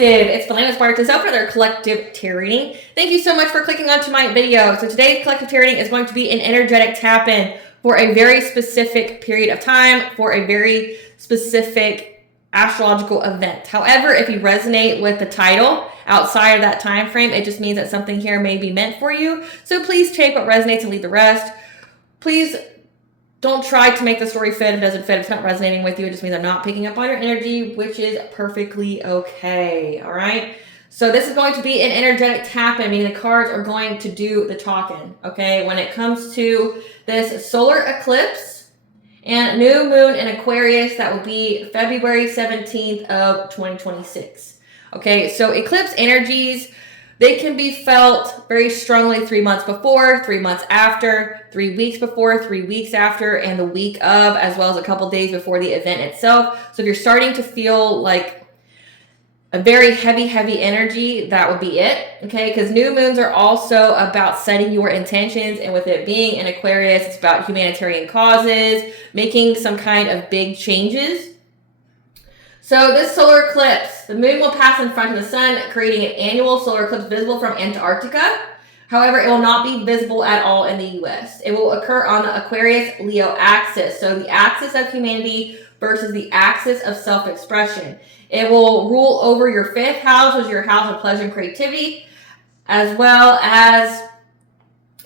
Collective. It's aspiraltotheself for their collective tarot reading. Thank you so much for clicking onto my video. So today's collective tarot reading is going to be an energetic tap-in for a very specific period of time, for a very specific astrological event. However, if you resonate with the title outside of that time frame, it just means that something here may be meant for you. So please take what resonates and leave the rest. Please don't try to make the story fit. If it doesn't fit, if it's not resonating with you, it just means I'm not picking up on your energy, which is perfectly okay. All right. So this is going to be an energetic tap-in, meaning the cards are going to do the talking. Okay. When it comes to this solar eclipse and new moon in Aquarius, that will be February 17th of 2026. Okay. So eclipse energies, they can be felt very strongly 3 months before, 3 months after, 3 weeks before, 3 weeks after, and the week of, as well as a couple days before the event itself. So if you're starting to feel like a very heavy energy, that would be it, okay? Because new moons are also about setting your intentions, and with it being in Aquarius, it's about humanitarian causes, making some kind of big changes. So this solar eclipse, the moon will pass in front of the sun, creating an annual solar eclipse visible from Antarctica. However, it will not be visible at all in the US. It will occur on the Aquarius-Leo axis, so the axis of humanity versus the axis of self-expression. It will rule over your 5th house, which is your house of pleasure and creativity, as well as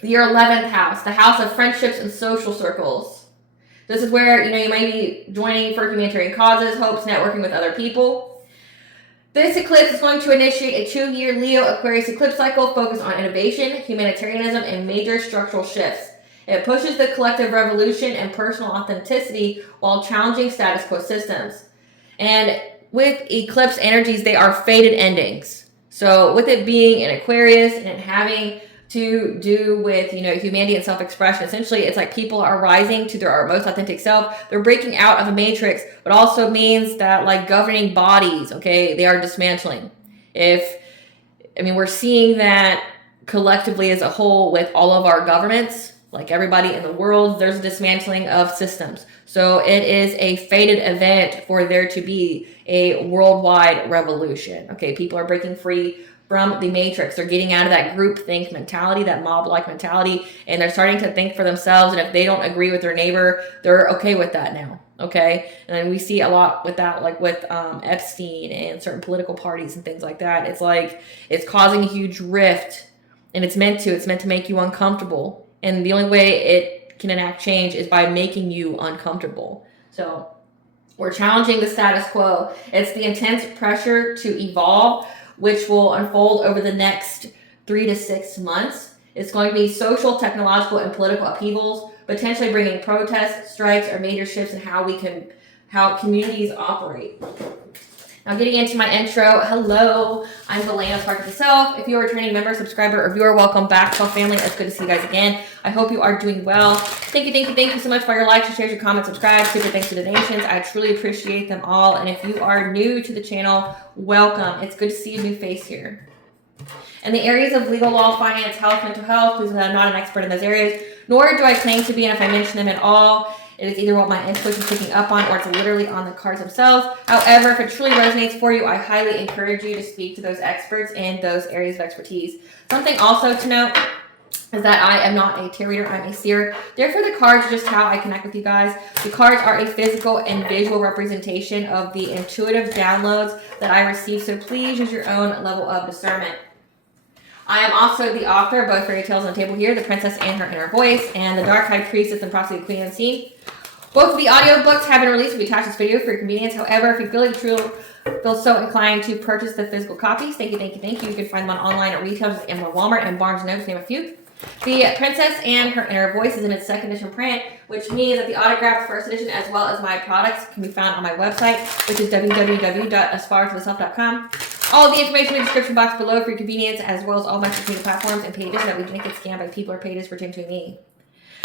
your 11th house, the house of friendships and social circles. This is where, you might be joining for humanitarian causes, hopes, networking with other people. This eclipse is going to initiate a 2-year Leo Aquarius eclipse cycle focused on innovation, humanitarianism, and major structural shifts. It pushes the collective revolution and personal authenticity while challenging status quo systems. And with eclipse energies, they are fated endings. So with it being in Aquarius and it having to do with, humanity and self-expression. Essentially, it's like people are rising to their most authentic self. They're breaking out of a matrix, but also means that like governing bodies, okay, they are dismantling. We're seeing that collectively as a whole with all of our governments, like everybody in the world, there's a dismantling of systems. So it is a fated event for there to be a worldwide revolution. Okay, people are breaking free from the matrix. They're getting out of that groupthink mentality, that mob-like mentality, and they're starting to think for themselves. And if they don't agree with their neighbor, they're okay with that now. Okay, and we see a lot with that, like with Epstein and certain political parties and things like that. It's like it's causing a huge rift, and it's meant to make you uncomfortable. And the only way it can enact change is by making you uncomfortable. So we're challenging the status quo. It's the intense pressure to evolve, which will unfold over the next 3 to 6 months. It's going to be social, technological, and political upheavals, potentially bringing protests, strikes, or major shifts in how communities operate. Now, getting into my intro, hello, I'm Aspiraltotheself. If you're a returning member, subscriber, or viewer, welcome back to our family. It's good to see you guys again. I hope you are doing well. Thank you so much for your likes, your shares, your comments, subscribe. Super thanks to the donations. I truly appreciate them all. And if you are new to the channel, welcome. It's good to see a new face here. In the areas of legal, law, finance, health, mental health, please know that I'm not an expert in those areas, nor do I claim to be, and if I mention them at all, it is either what my intuition is picking up on or it's literally on the cards themselves. However, if it truly resonates for you, I highly encourage you to speak to those experts in those areas of expertise. Something also to note is that I am not a tarot reader, I'm a seer. Therefore, the cards are just how I connect with you guys. The cards are a physical and visual representation of the intuitive downloads that I receive, so please use your own level of discernment. I am also the author of both fairy tales on the table here, The Princess and Her Inner Voice, and The Dark High Priestess and Prostitute Queen Unseen. Both of the audiobooks have been released. We attach this video for your convenience. However, if you feel so inclined to purchase the physical copies, thank you. You can find them online at retailers, Amazon, Walmart, and Barnes & Noble, to name a few. The Princess and Her Inner Voice is in its 2nd edition print, which means that the autographed 1st edition, as well as my products, can be found on my website, which is www.aspiraltotheself.com. All the information in the description box below for your convenience, as well as all my social media platforms and pages that we didn't get scammed by people or pages for to me.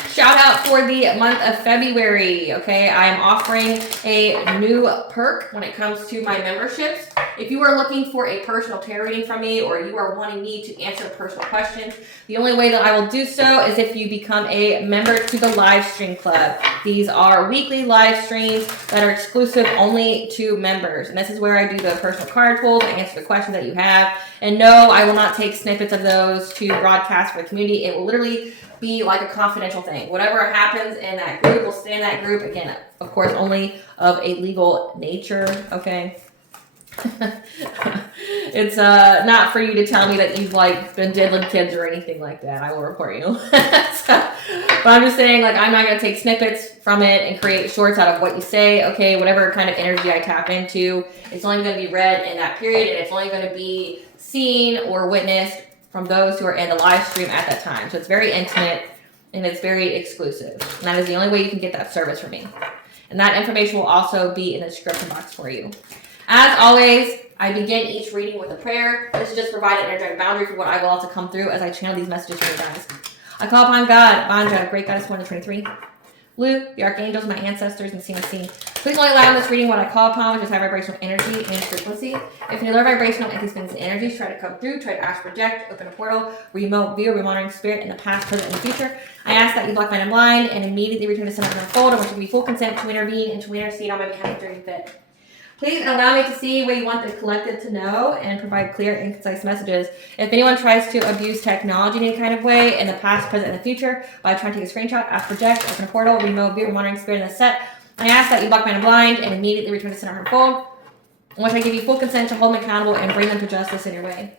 Should shout out for the month of February, okay? I am offering a new perk when it comes to my memberships. If you are looking for a personal tarot reading from me, or you are wanting me to answer personal questions, the only way that I will do so is if you become a member to the Livestream Club. These are weekly live streams that are exclusive only to members. And this is where I do the personal card pulls, I answer the questions that you have. And no, I will not take snippets of those to broadcast for the community. It will literally be like a confidential thing. Whatever happens in that group will stay in that group. Again, of course, only of a legal nature, okay? It's not for you to tell me that you've like been diddling kids or anything like that. I will report you. But I'm just saying, like, I'm not going to take snippets from it and create shorts out of what you say. Okay, whatever kind of energy I tap into, it's only going to be read in that period, and it's only going to be seen or witnessed from those who are in the live stream at that time. So it's very intimate and it's very exclusive. And that is the only way you can get that service from me. And that information will also be in the description box for you. As always, I begin each reading with a prayer. This is just provide an energetic boundary for what I will also come through as I channel these messages for you guys. I call upon God, Banja, Great Goddess 123, Luke, the archangels, my ancestors, and CNC. Please only allow in this reading what I call upon, which is high vibrational energy and frequency. If any low vibrational entities and energies try to come through, try to ask, project, open a portal, remote view, remonitoring spirit in the past, present, and the future, I ask that you block mind and blind and immediately return to center and unfold, and which will be full consent to intervene and to intercede on my behalf during fit. Please allow me to see what you want the collective to know and provide clear and concise messages. If anyone tries to abuse technology in any kind of way in the past, present, and the future by trying to take a screenshot, ask, project, open a portal, remote view, monitoring spirit in the set, I ask that you block mind and blind and immediately return to center and fold, in which I give you full consent to hold them accountable and bring them to justice in your way.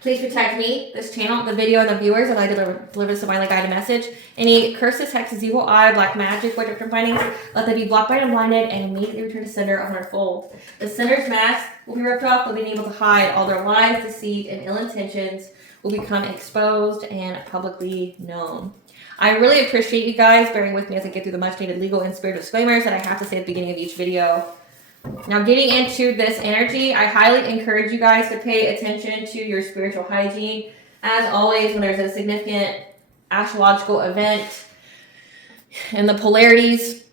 Please protect me, this channel, the video, and the viewers as I deliver this divinely guided message. Any curses, hexes, evil eye, black magic, witchcraft findings, let them be blocked by and blinded and immediately return to center of their fold. The sinner's mask will be ripped off, they'll be able to hide all their lies, deceit, and ill intentions will become exposed and publicly known. I really appreciate you guys bearing with me as I get through the much needed legal and spiritual disclaimers that I have to say at the beginning of each video. Now, getting into this energy, I highly encourage you guys to pay attention to your spiritual hygiene. As always, when there's a significant astrological event and the polarities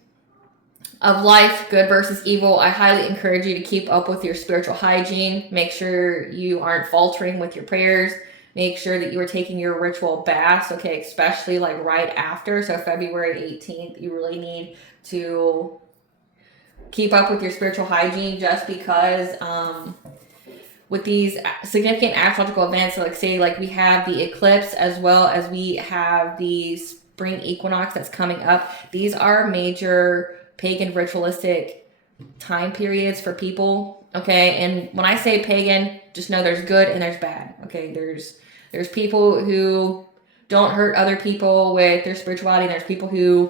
of life, good versus evil, I highly encourage you to keep up with your spiritual hygiene. Make sure you aren't faltering with your prayers. Make sure that you are taking your ritual baths, okay, especially like right after. So February 18th, you really need to keep up with your spiritual hygiene, just because with these significant astrological events, so like say like we have the eclipse as well as we have the spring equinox that's coming up. These are major pagan ritualistic time periods for people, okay? And when I say pagan, just know there's good and there's bad, okay? There's people who don't hurt other people with their spirituality, and there's people who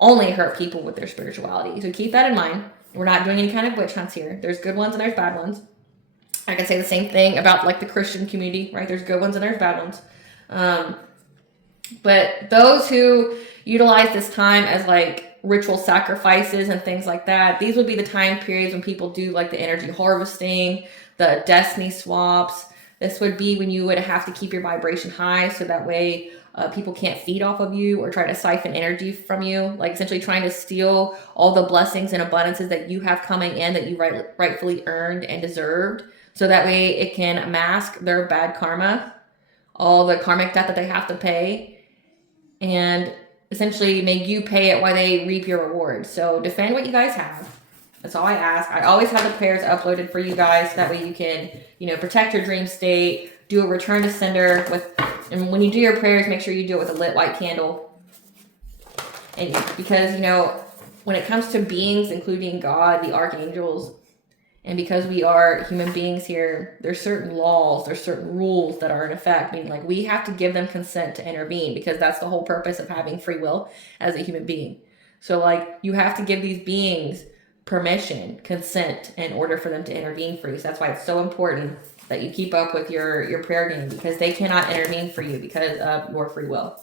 only hurt people with their spirituality. So keep that in mind. We're not doing any kind of witch hunts here. There's good ones and there's bad ones. I can say the same thing about like the Christian community, right? There's good ones and there's bad ones. But those who utilize this time as like ritual sacrifices and things like that, these would be the time periods when people do like the energy harvesting, the destiny swaps. This would be when you would have to keep your vibration high, so that way people can't feed off of you or try to siphon energy from you, like essentially trying to steal all the blessings and abundances that you have coming in that you rightfully earned and deserved. So that way it can mask their bad karma, all the karmic debt that they have to pay, and essentially make you pay it while they reap your rewards. So defend what you guys have. That's all I ask. I always have the prayers uploaded for you guys. That way you can, protect your dream state, do a return to sender and when you do your prayers, make sure you do it with a lit white candle. And because, when it comes to beings, including God, the archangels, and because we are human beings here, there's certain laws, there's certain rules that are in effect. Meaning, like, we have to give them consent to intervene, because that's the whole purpose of having free will as a human being. So, like, you have to give these beings permission, consent, in order for them to intervene for you. So that's why it's so important that you keep up with your prayer game, because they cannot intervene for you because of your free will.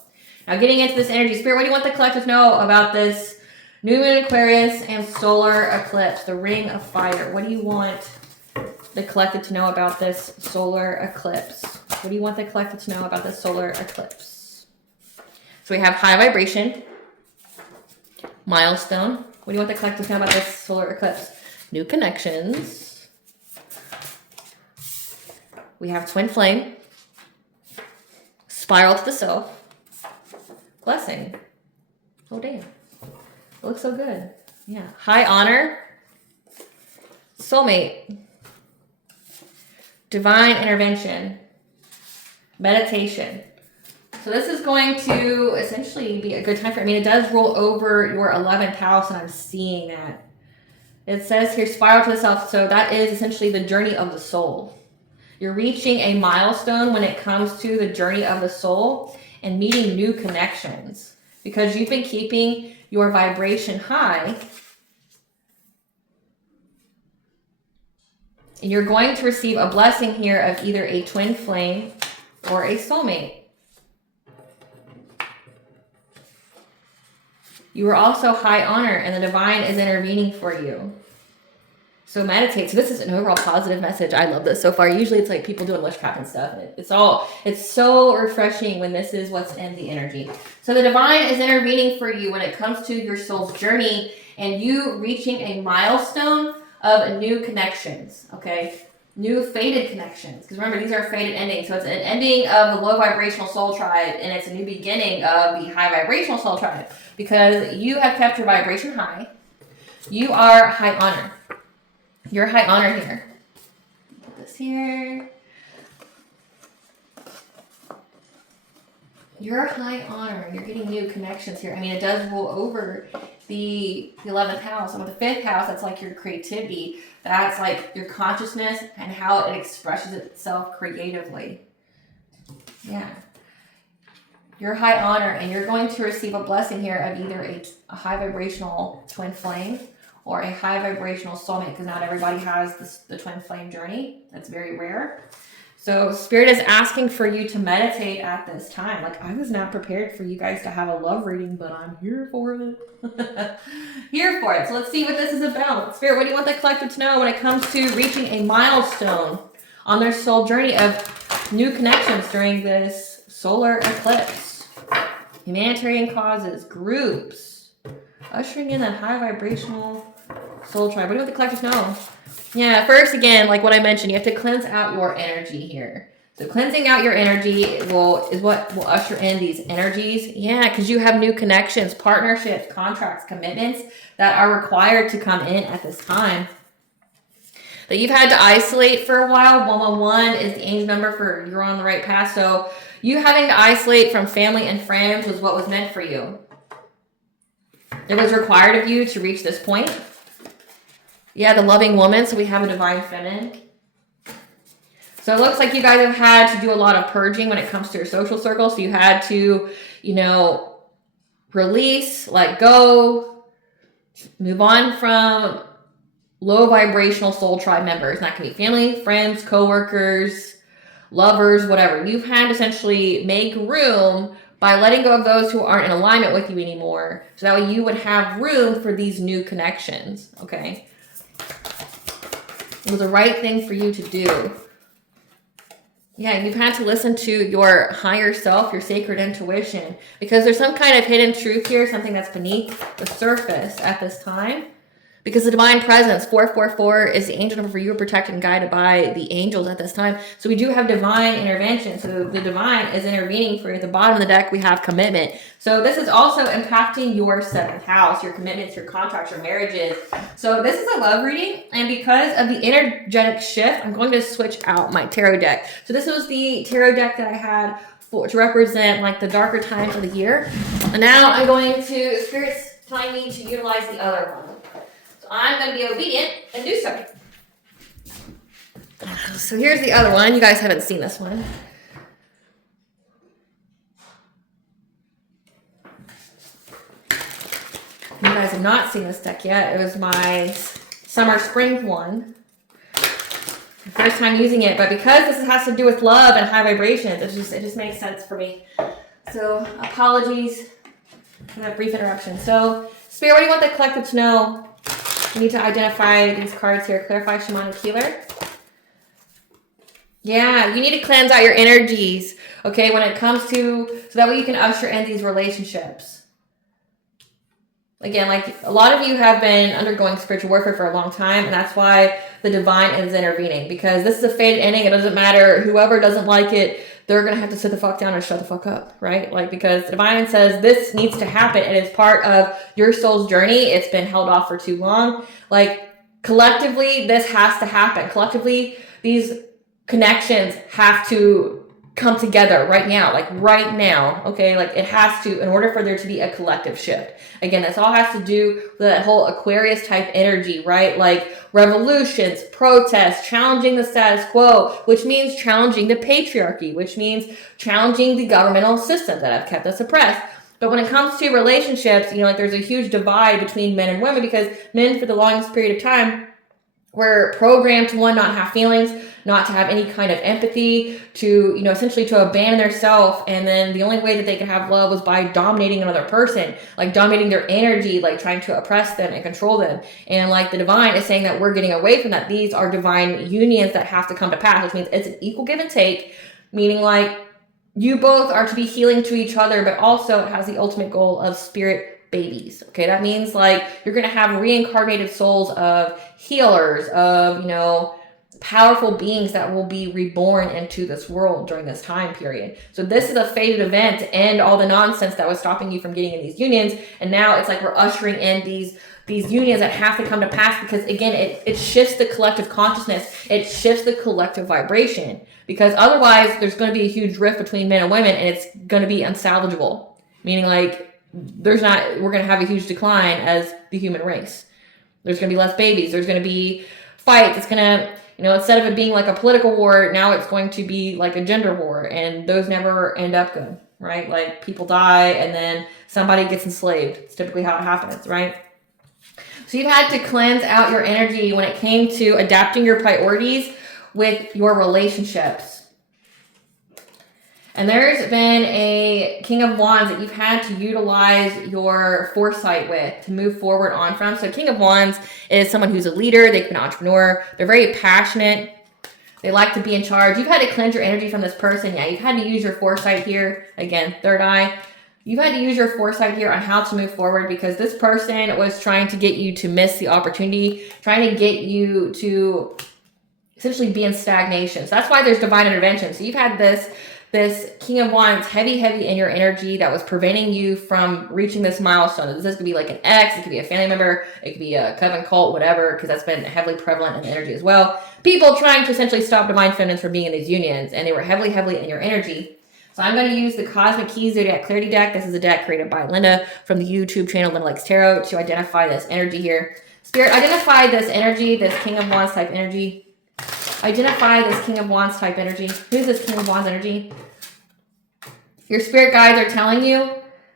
Now, getting into this energy, Spirit, what do you want the collective to know about this new moon Aquarius and solar eclipse, the ring of fire? What do you want the collective to know about this solar eclipse? What do you want the collective to know about this solar eclipse? So we have high vibration, milestone. What do you want the collective to know about this solar eclipse? New connections. We have twin flame, spiral to the self, blessing. Oh, damn. It looks so good. Yeah. High honor, soulmate, divine intervention, meditation. So this is going to essentially be a good time for, I mean, it does roll over your 11th house, and I'm seeing that. It says here, spiral to the self. So that is essentially the journey of the soul. You're reaching a milestone when it comes to the journey of the soul and meeting new connections, because you've been keeping your vibration high, and you're going to receive a blessing here of either a twin flame or a soulmate. You are also high honor, and the divine is intervening for you. So meditate. So this is an overall positive message. I love this so far. Usually it's like people doing witchcraft and stuff. And it's so refreshing when this is what's in the energy. So the divine is intervening for you when it comes to your soul's journey and you reaching a milestone of new connections. Okay. New fated connections. Because remember, these are fated endings. So it's an ending of the low vibrational soul tribe, and it's a new beginning of the high vibrational soul tribe, because you have kept your vibration high. You are high honor. You're high honor here. Put this here. You're high honor. You're getting new connections here. I mean, it does roll over the 11th house. And with the 5th house, that's like your creativity. That's like your consciousness and how it expresses itself creatively. Yeah. You're high honor, and you're going to receive a blessing here of either a high vibrational twin flame or a high vibrational soulmate, because not everybody has the twin flame journey. That's very rare. So Spirit is asking for you to meditate at this time. Like, I was not prepared for you guys to have a love reading, but I'm here for it. Here for it. So let's see what this is about. Spirit, what do you want the collective to know when it comes to reaching a milestone on their soul journey of new connections during this solar eclipse? Humanitarian causes, groups, ushering in a high vibrational soul tribe. What do you want the collective to know? Yeah, first, again, like what I mentioned, you have to cleanse out your energy here. So cleansing out your energy is what will usher in these energies. Yeah, because you have new connections, partnerships, contracts, commitments that are required to come in at this time. That you've had to isolate for a while. 111 is the angel number for you're on the right path. So you having to isolate from family and friends was what was meant for you. It was required of you to reach this point. Yeah, the loving woman. So we have a divine feminine. So it looks like you guys have had to do a lot of purging when it comes to your social circle. So you had to, release, let go, move on from low vibrational soul tribe members. And that can be family, friends, coworkers, lovers, whatever. You've had to essentially make room by letting go of those who aren't in alignment with you anymore. So that way you would have room for these new connections. Okay. It was the right thing for you to do. Yeah, you've had to listen to your higher self, your sacred intuition, because there's some kind of hidden truth here, something that's beneath the surface at this time. Because the divine presence, 444, is the angel number for you, protected and guided by the angels at this time. So we do have divine intervention. So the divine is intervening for you. At the bottom of the deck, we have commitment. So this is also impacting your 7th house, your commitments, your contracts, your marriages. So this is a love reading. And because of the energetic shift, I'm going to switch out my tarot deck. So this was the tarot deck that I had to represent like the darker times of the year. And now I'm going to, Spirit's telling me to utilize the other one. I'm going to be obedient and do so. So here's the other one. You guys haven't seen this one. You guys have not seen this deck yet. It was my summer spring one. First time using it, but because this has to do with love and high vibrations, it just makes sense for me. So apologies for that brief interruption. So Spirit, what do you want the collective to know? We need to identify these cards here. Clarify, shamanic healer. Yeah, you need to cleanse out your energies. Okay, when it comes to, so that way you can usher in these relationships. Again, like a lot of you have been undergoing spiritual warfare for a long time, and that's why the divine is intervening, because this is a fated ending. It doesn't matter. Whoever doesn't like it, they're going to have to sit the fuck down and shut the fuck up, right? Like, because the divine says this needs to happen. It is part of your soul's journey. It's been held off for too long. Like, collectively, this has to happen. Collectively, these connections have to come together right now, like right now, okay? Like, it has to, in order for there to be a collective shift. Again, this all has to do with that whole Aquarius type energy, right? Like revolutions, protests, challenging the status quo, which means challenging the patriarchy, which means challenging the governmental system that have kept us oppressed. But when it comes to relationships, you know, like there's a huge divide between men and women, because men for the longest period of time were programmed to, one, not have feelings, not to have any kind of empathy, to, you know, essentially to abandon their self. And then the only way that they could have love was by dominating another person, like dominating their energy, like trying to oppress them and control them. And like the divine is saying that we're getting away from that. These are divine unions that have to come to pass, which means it's an equal give and take, meaning like you both are to be healing to each other, but also it has the ultimate goal of spirit babies. Okay, that means like you're going to have reincarnated souls of healers, of, you know, powerful beings that will be reborn into this world during this time period. So this is a fated event to end all the nonsense that was stopping you from getting in these unions. And now it's like we're ushering in these unions that have to come to pass, because again, it shifts the collective consciousness. It shifts the collective vibration, because otherwise there's going to be a huge rift between men and women, and it's going to be unsalvageable. Meaning like we're going to have a huge decline as the human race. There's going to be less babies. There's going to be fights. It's going to, you know, instead of it being like a political war, now it's going to be like a gender war, and those never end up good, right? Like people die and then somebody gets enslaved. It's typically how it happens, right? So you've had to cleanse out your energy when it came to adapting your priorities with your relationships. And there's been a King of Wands that you've had to utilize your foresight with to move forward on from. So King of Wands is someone who's a leader. They can be an entrepreneur. They're very passionate. They like to be in charge. You've had to cleanse your energy from this person. Yeah, you've had to use your foresight here. Again, third eye. You've had to use your foresight here on how to move forward, because this person was trying to get you to miss the opportunity, trying to get you to essentially be in stagnation. So that's why there's divine intervention. So you've had this King of Wands heavy in your energy that was preventing you from reaching this milestone. This could be like an ex, it could be a family member, it could be a coven cult, whatever, because that's been heavily prevalent in the energy as well. People trying to essentially stop divine feminines from being in these unions, and they were heavily in your energy. So I'm going to use the Cosmic Keys Zodiac Clarity deck. This is a deck created by Linda from the YouTube channel Linda Likes Tarot, to identify this energy here. Spirit, identify this energy, this King of Wands type energy. Identify this King of Wands type energy. Who's this King of Wands energy? Your spirit guides are telling you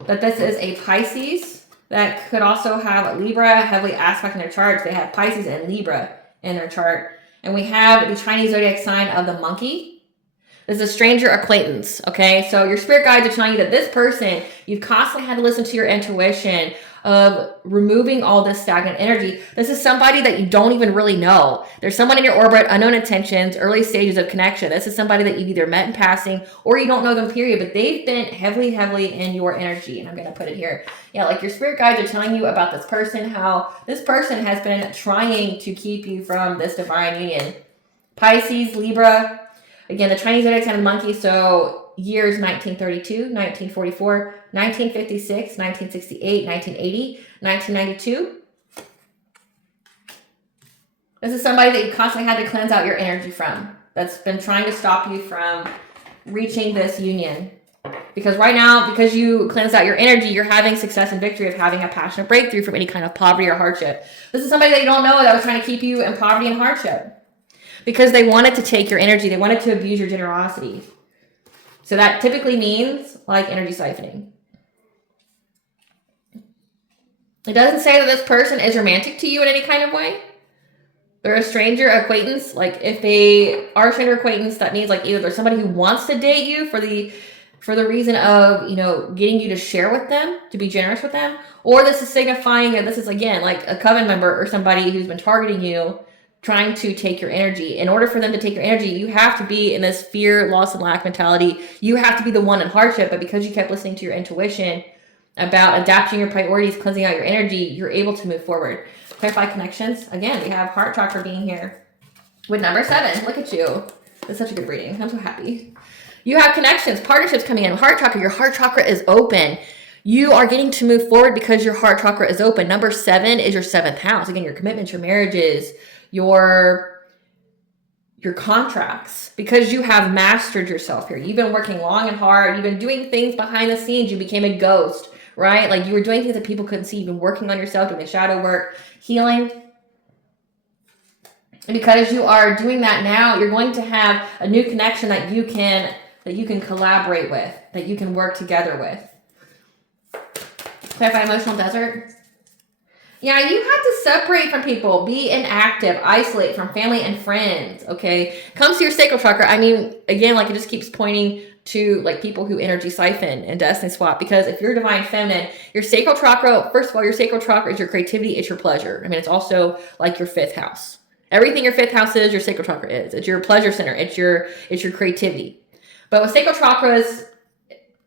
that this is a Pisces that could also have a Libra heavily aspect in their charts. They have Pisces and Libra in their chart. And we have the Chinese zodiac sign of the monkey. This is a stranger acquaintance, okay? So your spirit guides are telling you that this person, you've constantly had to listen to your intuition of removing all this stagnant energy. This is somebody that you don't even really know. There's someone in your orbit, unknown intentions, early stages of connection. This is somebody that you've either met in passing or you don't know them, period, but they've been heavily in your energy. And I'm going to put it here. Yeah, like your spirit guides are telling you about this person, how this person has been trying to keep you from this divine union. Pisces, Libra, again, the Chinese zodiac sign of the monkey, so years 1932, 1944, 1956, 1968, 1980, 1992. This is somebody that you constantly had to cleanse out your energy from, that's been trying to stop you from reaching this union. Because right now, because you cleansed out your energy, you're having success and victory of having a passionate breakthrough from any kind of poverty or hardship. This is somebody that you don't know that was trying to keep you in poverty and hardship, because they wanted to take your energy. They wanted to abuse your generosity. So that typically means like energy siphoning. It doesn't say that this person is romantic to you in any kind of way. They're a stranger acquaintance. Like if they are a stranger acquaintance, that means like either there's somebody who wants to date you for the reason of, you know, getting you to share with them, to be generous with them, or this is signifying that this is again like a coven member or somebody who's been targeting you trying to take your energy. In order for them to take your energy, you have to be in this fear, loss, and lack mentality. You have to be the one in hardship, but because you kept listening to your intuition about adapting your priorities, cleansing out your energy, you're able to move forward. Clarify connections. Again, we have heart chakra being here with number 7. Look at you. That's such a good reading. I'm so happy. You have connections, partnerships coming in. Heart chakra. Your heart chakra is open. You are getting to move forward because your heart chakra is open. Number 7 is your 7th house. Again, your commitments, your marriages, your contracts, because you have mastered yourself here. You've been working long and hard. You've been doing things behind the scenes. You became a ghost, right? Like you were doing things that people couldn't see. You've been working on yourself, doing the shadow work, healing. And because you are doing that now, you're going to have a new connection that you can collaborate with, that you can work together with. Clarify emotional desert. Yeah, you have to separate from people, be inactive, isolate from family and friends, okay? Comes to your sacral chakra. I mean, again, like it just keeps pointing to like people who energy siphon and destiny swap, because if you're divine feminine, your sacral chakra, first of all, your sacral chakra is your creativity, it's your pleasure. I mean, it's also like your 5th house. Everything your 5th house is, your sacral chakra is. It's your pleasure center, it's your creativity. But with sacral chakras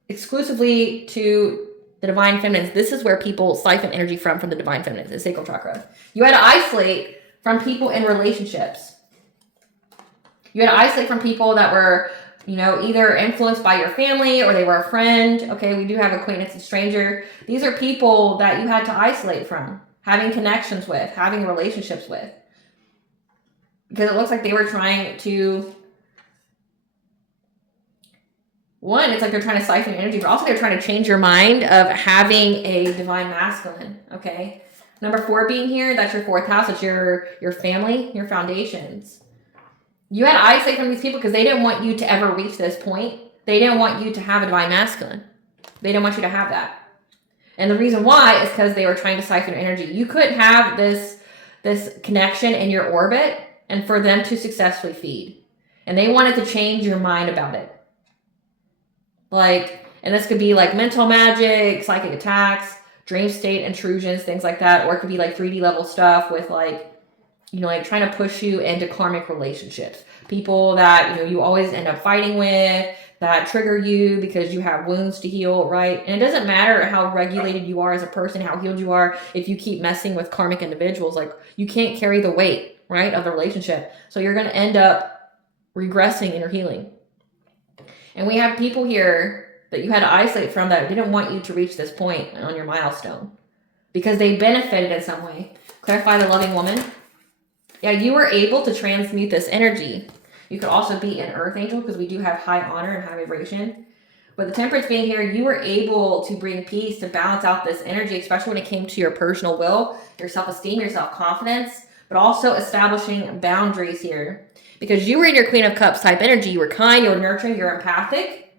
exclusively to the divine feminines, this is where people siphon energy from the divine feminines, the sacral chakra. You had to isolate from people in relationships. You had to isolate from people that were, either influenced by your family or they were a friend. Okay, we do have acquaintance and stranger. These are people that you had to isolate from, having connections with, having relationships with. Because it looks like they were trying to, one, it's like they're trying to siphon energy, but also they're trying to change your mind of having a divine masculine, okay? Number 4 being here, that's your 4th house. It's your family, your foundations. You had to isolate from these people because they didn't want you to ever reach this point. They didn't want you to have a divine masculine. They didn't want you to have that. And the reason why is because they were trying to siphon your energy. You couldn't have this connection in your orbit and for them to successfully feed. And they wanted to change your mind about it. Like, and this could be like mental magic, psychic attacks, dream state intrusions, things like that. Or it could be like 3D level stuff with like trying to push you into karmic relationships. People that, you always end up fighting with, that trigger you because you have wounds to heal, right? And it doesn't matter how regulated you are as a person, how healed you are, if you keep messing with karmic individuals, like you can't carry the weight, right, of the relationship. So you're going to end up regressing in your healing. And we have people here that you had to isolate from that didn't want you to reach this point on your milestone because they benefited in some way. Clarify the loving woman. Yeah, you were able to transmute this energy. You could also be an earth angel because we do have high honor and high vibration. But the temperance being here, you were able to bring peace to balance out this energy, especially when it came to your personal will, your self-esteem, your self-confidence, but also establishing boundaries here. Because you were in your Queen of Cups type energy. You were kind, you were nurturing, you're empathic,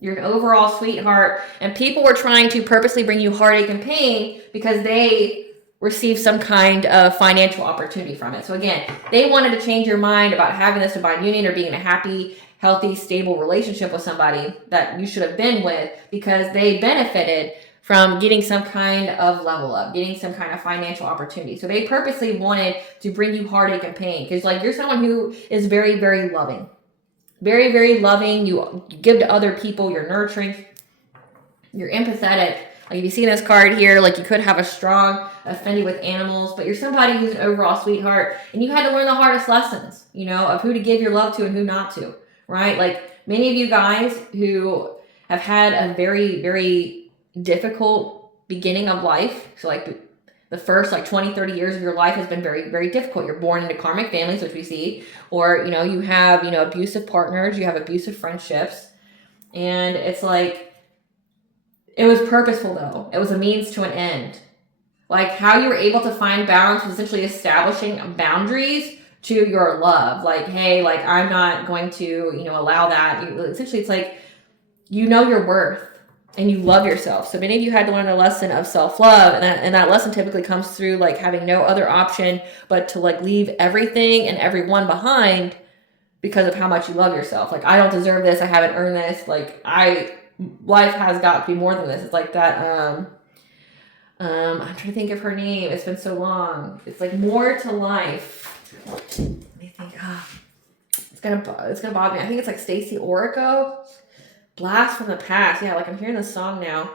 you're an overall sweetheart, and people were trying to purposely bring you heartache and pain because they received some kind of financial opportunity from it. So again, they wanted to change your mind about having this divine union or being in a happy, healthy, stable relationship with somebody that you should have been with because they benefited from getting some kind of level up, getting some kind of financial opportunity. So they purposely wanted to bring you heartache and pain because like you're someone who is very, very loving. Very, very loving. You give to other people. You're nurturing. You're empathetic. Like if you see this card here, like you could have a strong affinity with animals, but you're somebody who's an overall sweetheart and you had to learn the hardest lessons, of who to give your love to and who not to, right? Like many of you guys who have had a very, very difficult beginning of life. So like the first 20, 30 years of your life has been very, very difficult. You're born into karmic families, which we see, or, you have, abusive partners, you have abusive friendships. And it's like, it was purposeful though. It was a means to an end. Like how you were able to find balance was essentially establishing boundaries to your love. Like, hey, like I'm not going to, allow that. Essentially it's like, your worth. And you love yourself. So many of you had to learn a lesson of self-love. And that lesson typically comes through like having no other option but to like leave everything and everyone behind because of how much you love yourself. Like, I don't deserve this. I haven't earned this. Like, life has got to be more than this. It's like that. I'm trying to think of her name. It's been so long. It's like more to life. Let me think. It's gonna bother me. I think it's like Stacey Orico. Blast from the past. Yeah, like I'm hearing this song now.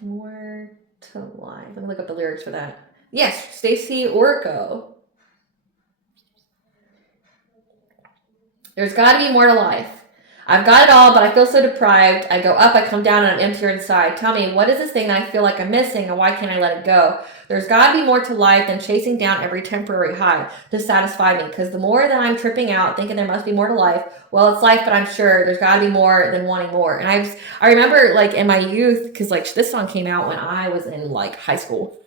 More to life. Let me look up the lyrics for that. Yes, Stacey Orico. There's got to be more to life. I've got it all, but I feel so deprived. I go up, I come down, and I'm emptier inside. Tell me, what is this thing that I feel like I'm missing, and why can't I let it go? There's got to be more to life than chasing down every temporary high to satisfy me, because the more that I'm tripping out, thinking there must be more to life, well, it's life, but I'm sure there's got to be more than wanting more. And I remember, like, in my youth, because, like, this song came out when I was in, like, high school.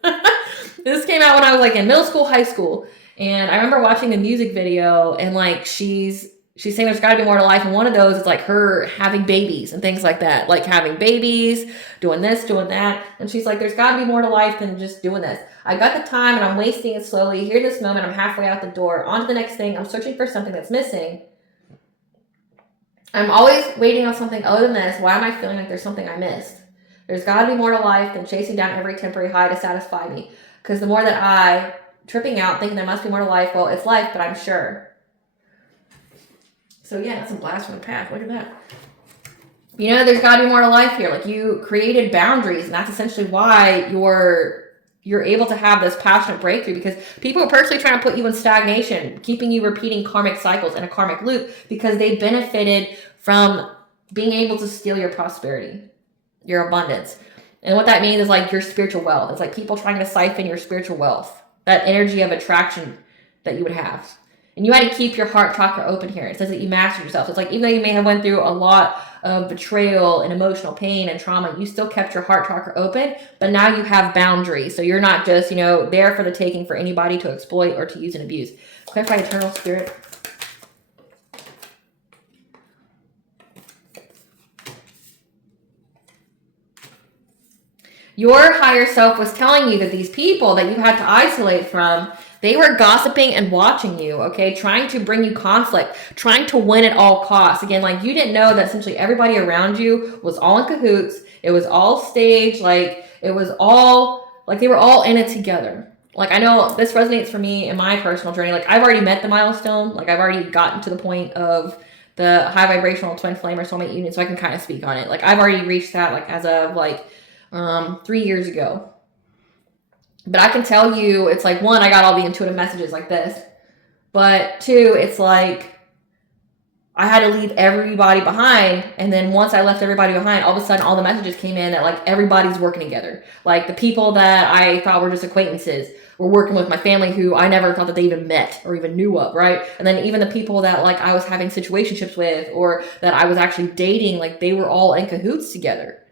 This came out when I was, like, in middle school, high school. And I remember watching the music video, and, like, she's saying there's got to be more to life, and one of those is like her having babies and things like that, like having babies, doing this, doing that, and she's like, there's got to be more to life than just doing this. I got the time, and I'm wasting it slowly. Here, this moment, I'm halfway out the door. On to the next thing. I'm searching for something that's missing. I'm always waiting on something other than this. Why am I feeling like there's something I missed? There's got to be more to life than chasing down every temporary high to satisfy me, because the more that I tripping out, thinking there must be more to life, well, it's life, but I'm sure. So yeah, that's a blast from the past. Look at that. You know, there's got to be more to life here. Like, you created boundaries, and that's essentially why you're able to have this passionate breakthrough, because people are personally trying to put you in stagnation, keeping you repeating karmic cycles in a karmic loop, because they benefited from being able to steal your prosperity, your abundance. And what that means is like your spiritual wealth. It's like people trying to siphon your spiritual wealth, that energy of attraction that you would have. And you had to keep your heart chakra open here. It says that you mastered yourself. So it's like, even though you may have went through a lot of betrayal and emotional pain and trauma, you still kept your heart chakra open, but now you have boundaries. So you're not just, there for the taking for anybody to exploit or to use and abuse. Clarify, eternal spirit. Your higher self was telling you that these people that you had to isolate from, they were gossiping and watching you, okay? Trying to bring you conflict, trying to win at all costs. Again, like, you didn't know that essentially everybody around you was all in cahoots. It was all staged. Like, it was all, like, they were all in it together. Like, I know this resonates for me in my personal journey. Like, I've already met the milestone. Like, I've already gotten to the point of the high vibrational twin flame or soulmate union, so I can kind of speak on it. Like, I've already reached that, like, as of, like, 3 years ago. But I can tell you, it's like, one, I got all the intuitive messages like this. But two, it's like, I had to leave everybody behind. And then once I left everybody behind, all of a sudden, all the messages came in that, like, everybody's working together. Like, the people that I thought were just acquaintances were working with my family, who I never thought that they even met or even knew of, right? And then even the people that, like, I was having situationships with, or that I was actually dating, like, they were all in cahoots together.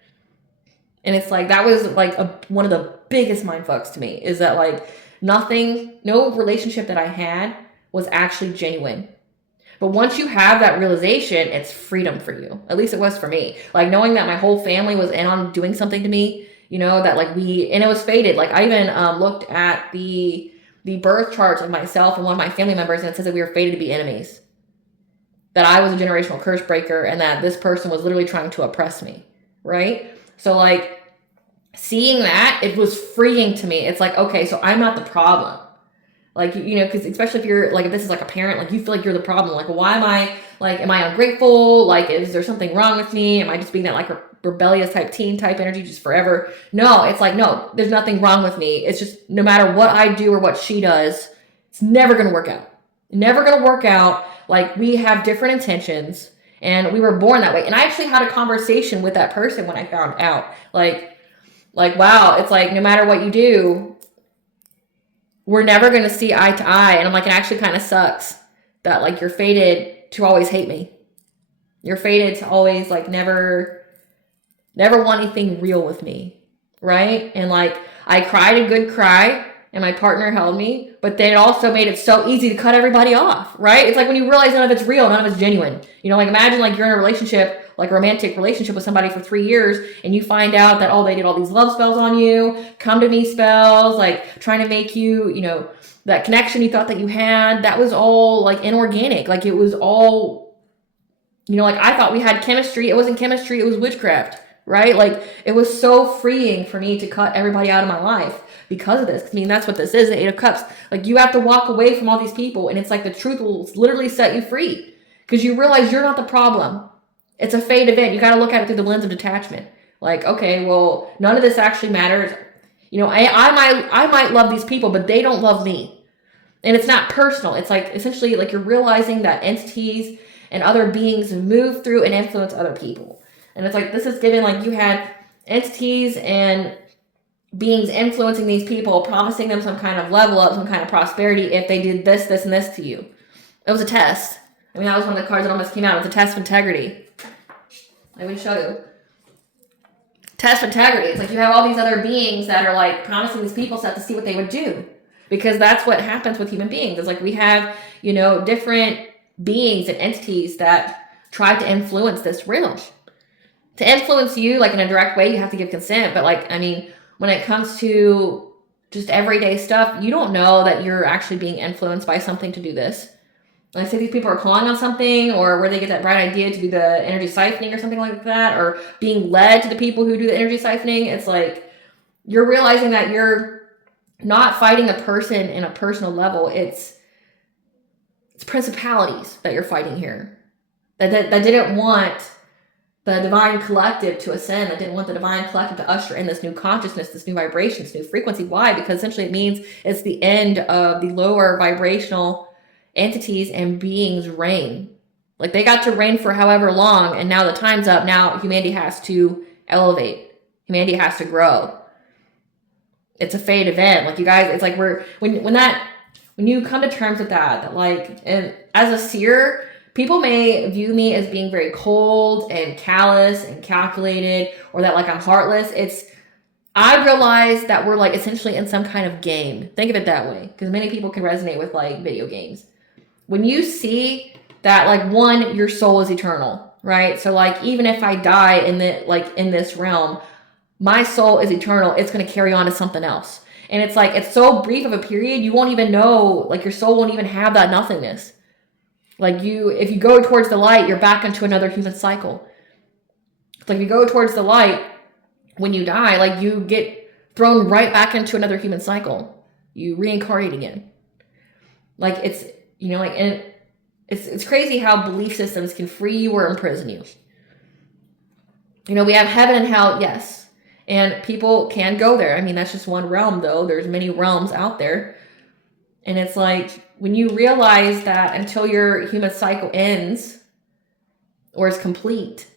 And it's like, that was like one of the biggest mindfucks to me, is that, like, no relationship that I had was actually genuine. But once you have that realization, it's freedom for you. At least it was for me. Like, knowing that my whole family was in on doing something to me, that, like, and it was fated. Like, I even looked at the birth charts of myself and one of my family members, and it says that we were fated to be enemies. That I was a generational curse breaker, and that this person was literally trying to oppress me, right? So, like, seeing that, it was freeing to me. It's like, okay, so I'm not the problem. Like, because especially if you're, like, if this is like a parent, like, you feel like you're the problem. Like, why am I, like, am I ungrateful? Like, is there something wrong with me? Am I just being that, like, rebellious type teen type energy just forever? No, it's like, no, there's nothing wrong with me. It's just, no matter what I do or what she does, it's never going to work out. Never going to work out. Like, we have different intentions, and we were born that way. And I actually had a conversation with that person when I found out, like, wow, it's like, no matter what you do, we're never going to see eye to eye. And I'm like, it actually kind of sucks that, like, you're fated to always hate me. You're fated to always, like, never want anything real with me, right? And, like, I cried a good cry, and my partner held me, but then it also made it so easy to cut everybody off, right? It's like when you realize none of it's real, none of it's genuine. Like, imagine, like, you're in a relationship, like a romantic relationship with somebody for 3 years, and you find out that, they did all these love spells on you, come to me spells, like, trying to make you, that connection you thought that you had, that was all, like, inorganic. Like, it was all, like, I thought we had chemistry. It wasn't chemistry, it was witchcraft, right? Like, it was so freeing for me to cut everybody out of my life because of this. I mean, that's what this is, the Eight of Cups. Like, you have to walk away from all these people, and it's like the truth will literally set you free because you realize you're not the problem. It's a fate event. You got to look at it through the lens of detachment. Like, okay, well, none of this actually matters. You know, I might love these people, but they don't love me. And it's not personal. It's like, essentially, like, you're realizing that entities and other beings move through and influence other people. And it's like, this is given, like, you had entities and beings influencing these people, promising them some kind of level up, some kind of prosperity if they did this, this, and this to you. It was a test. I mean, that was one of the cards that almost came out. It was a test of integrity. Let me show you. Test of integrity. It's like you have all these other beings that are like promising these people stuff to see what they would do. Because that's what happens with human beings. It's like we have, you know, different beings and entities that try to influence this realm. To influence you, like, in a direct way, you have to give consent. But, like, I mean, when it comes to just everyday stuff, you don't know that you're actually being influenced by something to do this. Like, say these people are calling on something, or where they get that bright idea to do the energy siphoning or something like that, or being led to the people who do the energy siphoning. It's like you're realizing that you're not fighting a person in a personal level. It's principalities that you're fighting here. That didn't want the divine collective to ascend. That didn't want the divine collective to usher in this new consciousness, this new vibration, this new frequency. Why? Because essentially it means it's the end of the lower vibrational entities and beings' reign. Like, they got to reign for however long, and now the time's up. Now humanity has to elevate. Humanity has to grow. It's a fate event. Like, you guys, it's like when you come to terms with that, like, and as a seer, people may view me as being very cold and callous and calculated, or that, like, I'm heartless. I realize that we're, like, essentially in some kind of game. Think of it that way, because many people can resonate with, like, video games. When you see that, like, one, your soul is eternal, right? So, like, even if I die in this realm, my soul is eternal. It's going to carry on to something else. And it's like, it's so brief of a period, you won't even know, like, your soul won't even have that nothingness. Like, if you go towards the light, you're back into another human cycle. It's like, if you go towards the light, when you die, like, you get thrown right back into another human cycle. You reincarnate again. Like, it's, you know, like, and it's crazy how belief systems can free you or imprison you. You know, we have heaven and hell, yes. And people can go there. I mean, that's just one realm, though. There's many realms out there. And it's like, when you realize that until your human cycle ends or is complete,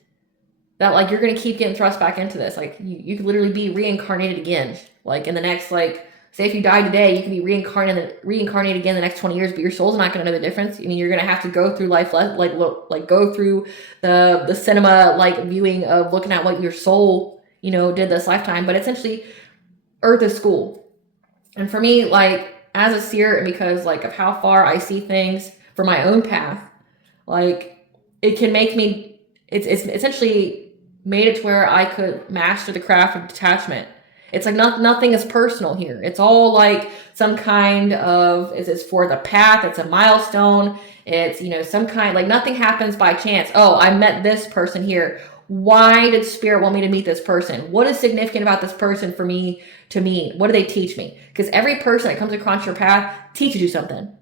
that, like, you're going to keep getting thrust back into this. Like, you could literally be reincarnated again. Like, in the next, like, say if you die today, you can be reincarnated again the next 20 years, but your soul's not going to know the difference. I mean, you're going to have to go through life, like go through the cinema, like, viewing of looking at what your soul, you know, did this lifetime. But essentially, Earth is school. And for me, like, as a seer, and because, like, of how far I see things for my own path, like, it can make me, it's essentially made it to where I could master the craft of detachment. It's like nothing is personal here. It's all like some kind of, it's for the path. It's a milestone. It's, you know, some kind, like, nothing happens by chance. Oh, I met this person here. Why did Spirit want me to meet this person? What is significant about this person for me to meet? What do they teach me? Because every person that comes across your path teaches you something.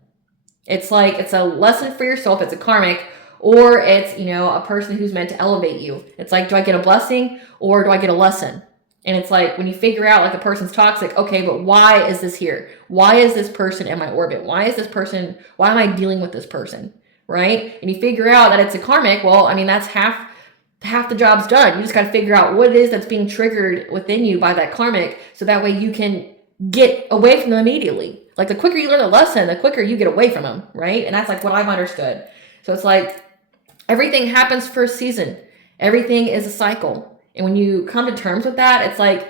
It's like, it's a lesson for yourself. It's a karmic, or it's, you know, a person who's meant to elevate you. It's like, do I get a blessing or do I get a lesson? And it's like, when you figure out, like, a person's toxic, okay, but why is this here? Why is this person in my orbit? Why am I dealing with this person? Right? And you figure out that it's a karmic. Well, I mean, that's half the job's done. You just got to figure out what it is that's being triggered within you by that karmic, so that way you can get away from them immediately. Like, the quicker you learn a lesson, the quicker you get away from them, right? And that's, like, what I've understood. So it's like, everything happens for a season. Everything is a cycle. And when you come to terms with that, it's like,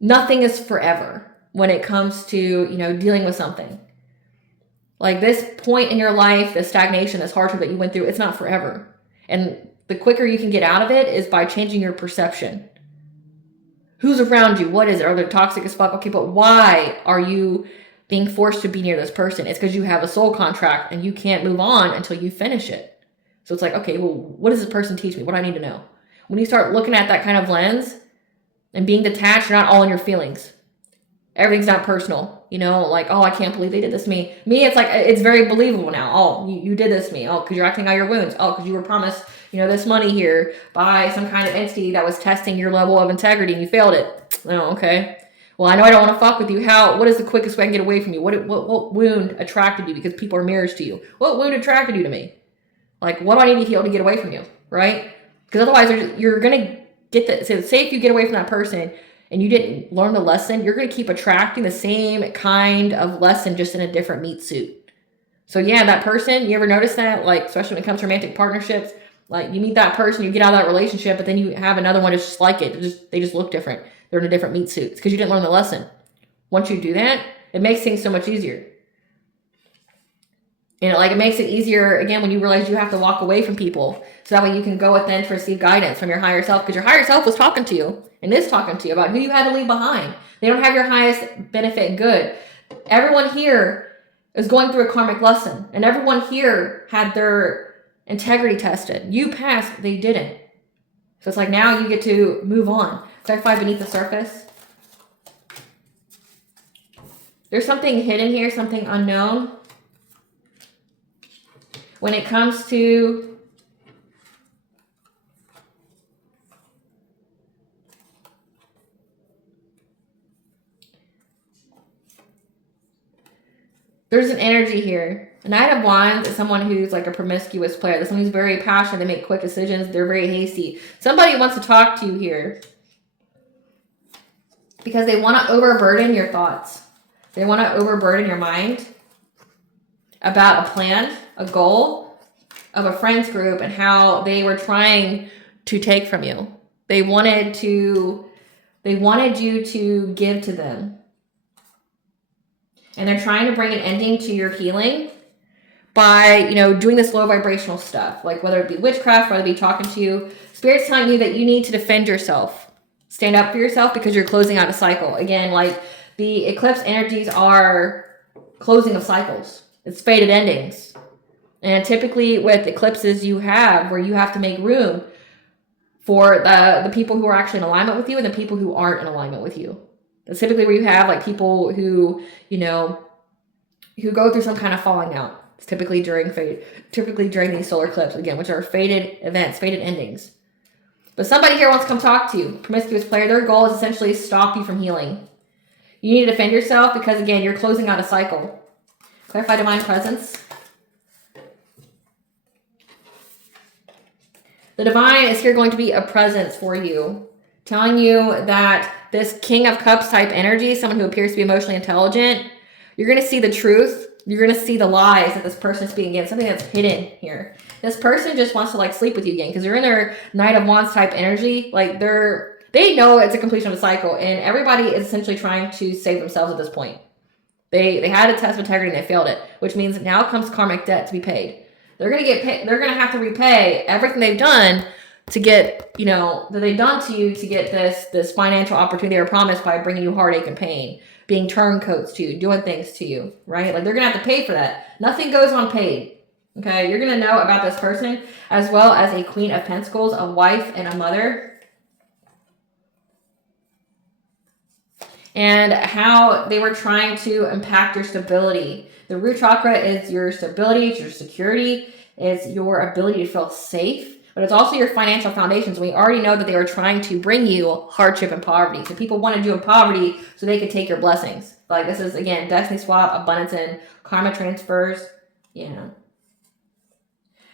nothing is forever when it comes to, you know, dealing with something. Like, this point in your life, this stagnation, this hardship that you went through, it's not forever. And the quicker you can get out of it is by changing your perception. Who's around you? What is it? Are they toxic as fuck? Okay, but why are you being forced to be near this person? It's because you have a soul contract and you can't move on until you finish it. So it's like, okay, well, what does this person teach me? What do I need to know? When you start looking at that kind of lens and being detached, you're not all in your feelings. Everything's not personal, you know, like, oh, I can't believe they did this to me. Me, it's like, it's very believable now. Oh, you did this to me. Oh, because you're acting out your wounds. Oh, because you were promised, you know, this money here by some kind of entity that was testing your level of integrity and you failed it. Oh, okay. Well, I know I don't want to fuck with you. What is the quickest way I can get away from you? What wound attracted you? Because people are mirrors to you. What wound attracted you to me? Like, what do I need to heal to get away from you, right? Because otherwise, you're going to get the, so say if you get away from that person and you didn't learn the lesson, you're going to keep attracting the same kind of lesson, just in a different meat suit. So yeah, that person, you ever notice that? Like, especially when it comes to romantic partnerships, like you meet that person, you get out of that relationship, but then you have another one that's just like it. They just look different. They're in a different meat suit. It's because you didn't learn the lesson. Once you do that, it makes things so much easier. You know, like it makes it easier, again, when you realize you have to walk away from people. So that way you can go within to receive guidance from your higher self, because your higher self was talking to you and is talking to you about who you had to leave behind. They don't have your highest benefit and good. Everyone here is going through a karmic lesson, and everyone here had their integrity tested. You passed, they didn't. So it's like now you get to move on. Clarify beneath the surface. There's something hidden here, something unknown. When it comes to there's an energy here. A Knight of Wands is someone who's like a promiscuous player. There's someone who's very passionate. They make quick decisions. They're very hasty. Somebody wants to talk to you here because they want to overburden your thoughts. They want to overburden your mind about a plan, a goal of a friends group, and how they were trying to take from you. They wanted you to give to them. And they're trying to bring an ending to your healing by, you know, doing this low vibrational stuff, like whether it be witchcraft, whether it be talking to you. Spirit's telling you that you need to defend yourself. Stand up for yourself because you're closing out a cycle. Again, like the eclipse energies are closing of cycles. It's fated endings. And typically with eclipses you have where you have to make room for the people who are actually in alignment with you and the people who aren't in alignment with you. That's typically where you have like people who, you know, who go through some kind of falling out. It's typically during these solar eclipses, again, which are fated events, fated endings. But somebody here wants to come talk to you. Promiscuous player, their goal is essentially to stop you from healing. You need to defend yourself because, again, you're closing out a cycle. Clarify divine presence. The divine is here going to be a presence for you, telling you that this King of Cups type energy, someone who appears to be emotionally intelligent, you're going to see the truth. You're going to see the lies that this person is speaking against, something that's hidden here. This person just wants to like sleep with you again because they're in their Knight of Wands type energy. Like they know it's a completion of a cycle, and everybody is essentially trying to save themselves at this point. They had a test of integrity and they failed it, which means now comes karmic debt to be paid. They're going to get paid. They're going to have to repay everything they've done to get, you know, that they've done to you to get this financial opportunity they were promised by bringing you heartache and pain, being turncoats to you, doing things to you, right? Like they're going to have to pay for that. Nothing goes unpaid. Okay, you're going to know about this person as well as a Queen of Pentacles, a wife and a mother. And how they were trying to impact your stability. The root chakra is your stability, it's your security, it's your ability to feel safe, but it's also your financial foundations. We already know that they were trying to bring you hardship and poverty. So people wanted you in poverty so they could take your blessings. Like this is, again, destiny swap, abundance and karma transfers. Yeah.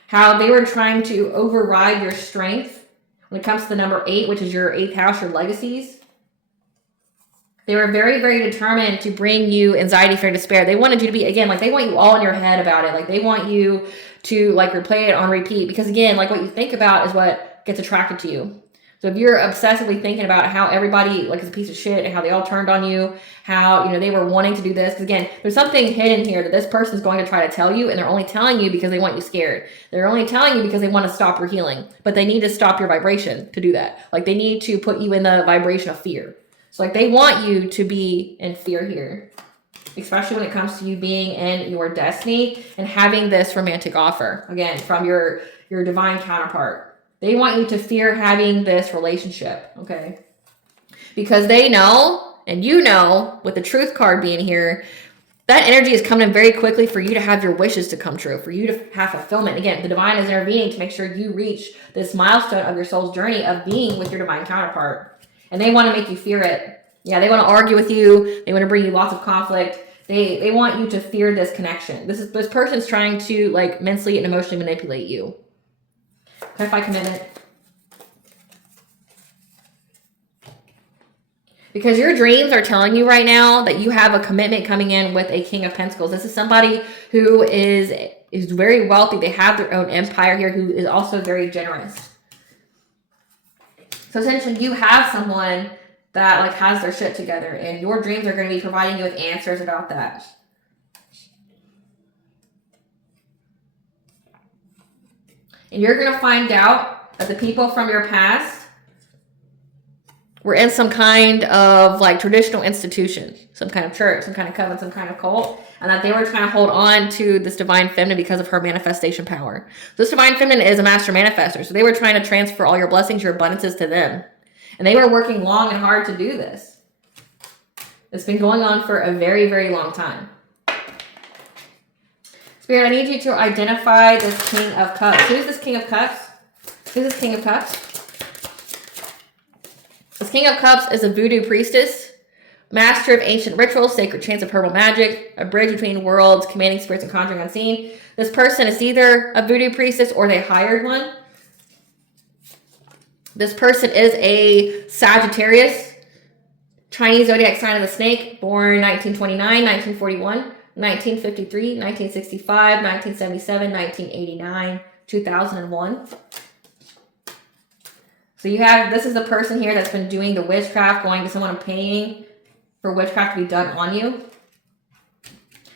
How they were trying to override your strength when it comes to the number 8, which is your 8th house, your legacies. They were very, very determined to bring you anxiety, fear, despair. They wanted you to be, again, like they want you all in your head about it. Like they want you to like replay it on repeat because, again, like what you think about is what gets attracted to you. So if you're obsessively thinking about how everybody like is a piece of shit and how they all turned on you, how, you know, they were wanting to do this. Because again, there's something hidden here that this person is going to try to tell you, and they're only telling you because they want you scared. They're only telling you because they want to stop your healing, but they need to stop your vibration to do that. Like they need to put you in the vibration of fear. So like they want you to be in fear here, especially when it comes to you being in your destiny and having this romantic offer, again, from your divine counterpart. They want you to fear having this relationship, okay? Because they know, and you know, with the truth card being here, that energy is coming in very quickly for you to have your wishes to come true, for you to have fulfillment. Again, the divine is intervening to make sure you reach this milestone of your soul's journey of being with your divine counterpart. And they want to make you fear it. Yeah, they want to argue with you. They want to bring you lots of conflict. They want you to fear this connection. This person's trying to like mentally and emotionally manipulate you. Clarify commitment. Because your dreams are telling you right now that you have a commitment coming in with a King of Pentacles. This is somebody who is very wealthy. They have their own empire here, who is also very generous. So essentially you have someone that like has their shit together, and your dreams are going to be providing you with answers about that. And you're going to find out that the people from your past were in some kind of like traditional institution, some kind of church, some kind of coven, some kind of cult, and that they were trying to hold on to this divine feminine because of her manifestation power. So this divine feminine is a master manifester. So they were trying to transfer all your blessings, your abundances to them. And they were working long and hard to do this. It's been going on for a very, very long time. Spirit, I need you to identify this King of Cups. Who's this King of Cups? Who's this King of Cups? This King of Cups is a voodoo priestess, master of ancient rituals, sacred chants of herbal magic, a bridge between worlds, commanding spirits and conjuring unseen. This person is either a voodoo priestess or they hired one. This person is a Sagittarius, Chinese zodiac sign of the snake, born 1929, 1941, 1953, 1965, 1977, 1989, 2001. So you have, this is the person here that's been doing the witchcraft, going to someone and paying for witchcraft to be done on you.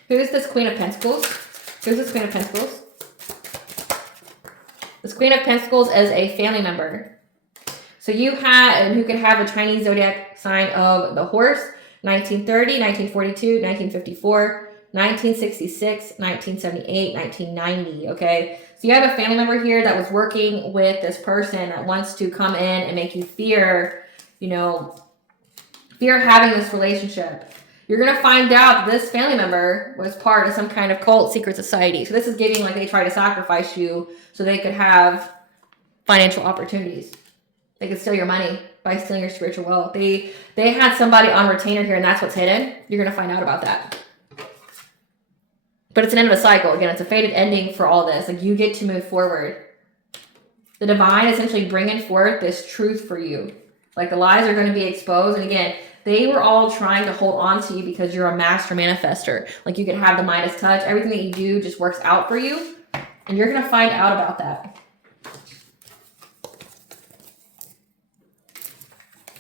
Who is this Queen of Pentacles? Who's this Queen of Pentacles? This Queen of Pentacles is a family member. So you have, and who could have a Chinese zodiac sign of the horse, 1930, 1942, 1954, 1966, 1978, 1990, okay? So you have a family member here that was working with this person that wants to come in and make you fear, you know, fear having this relationship. You're going to find out this family member was part of some kind of cult, secret society. So this is giving like they try to sacrifice you so they could have financial opportunities. They could steal your money by stealing your spiritual wealth. They had somebody on retainer here, and that's what's hidden. You're going to find out about that. But it's an end of a cycle. Again, it's a fated ending for all this. Like, you get to move forward. The divine is essentially bringing forth this truth for you. Like, the lies are going to be exposed. And again, they were all trying to hold on to you because you're a master manifester. Like, you can have the Midas touch. Everything that you do just works out for you. And you're going to find out about that.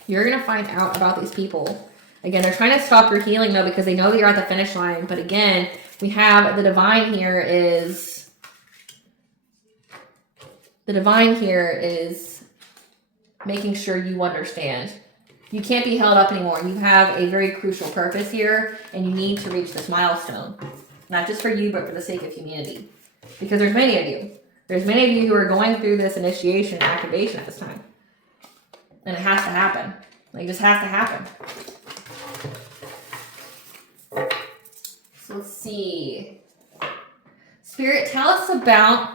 You're going to find out about these people. Again, they're trying to stop your healing, though, because they know that you're at the finish line. But again, we have the divine here is... The divine here is making sure you understand. You can't be held up anymore. You have a very crucial purpose here, and you need to reach this milestone. Not just for you, but for the sake of humanity. Because there's many of you. There's many of you who are going through this initiation and activation at this time. And it has to happen. Like, it just has to happen. So let's see. Spirit, tell us about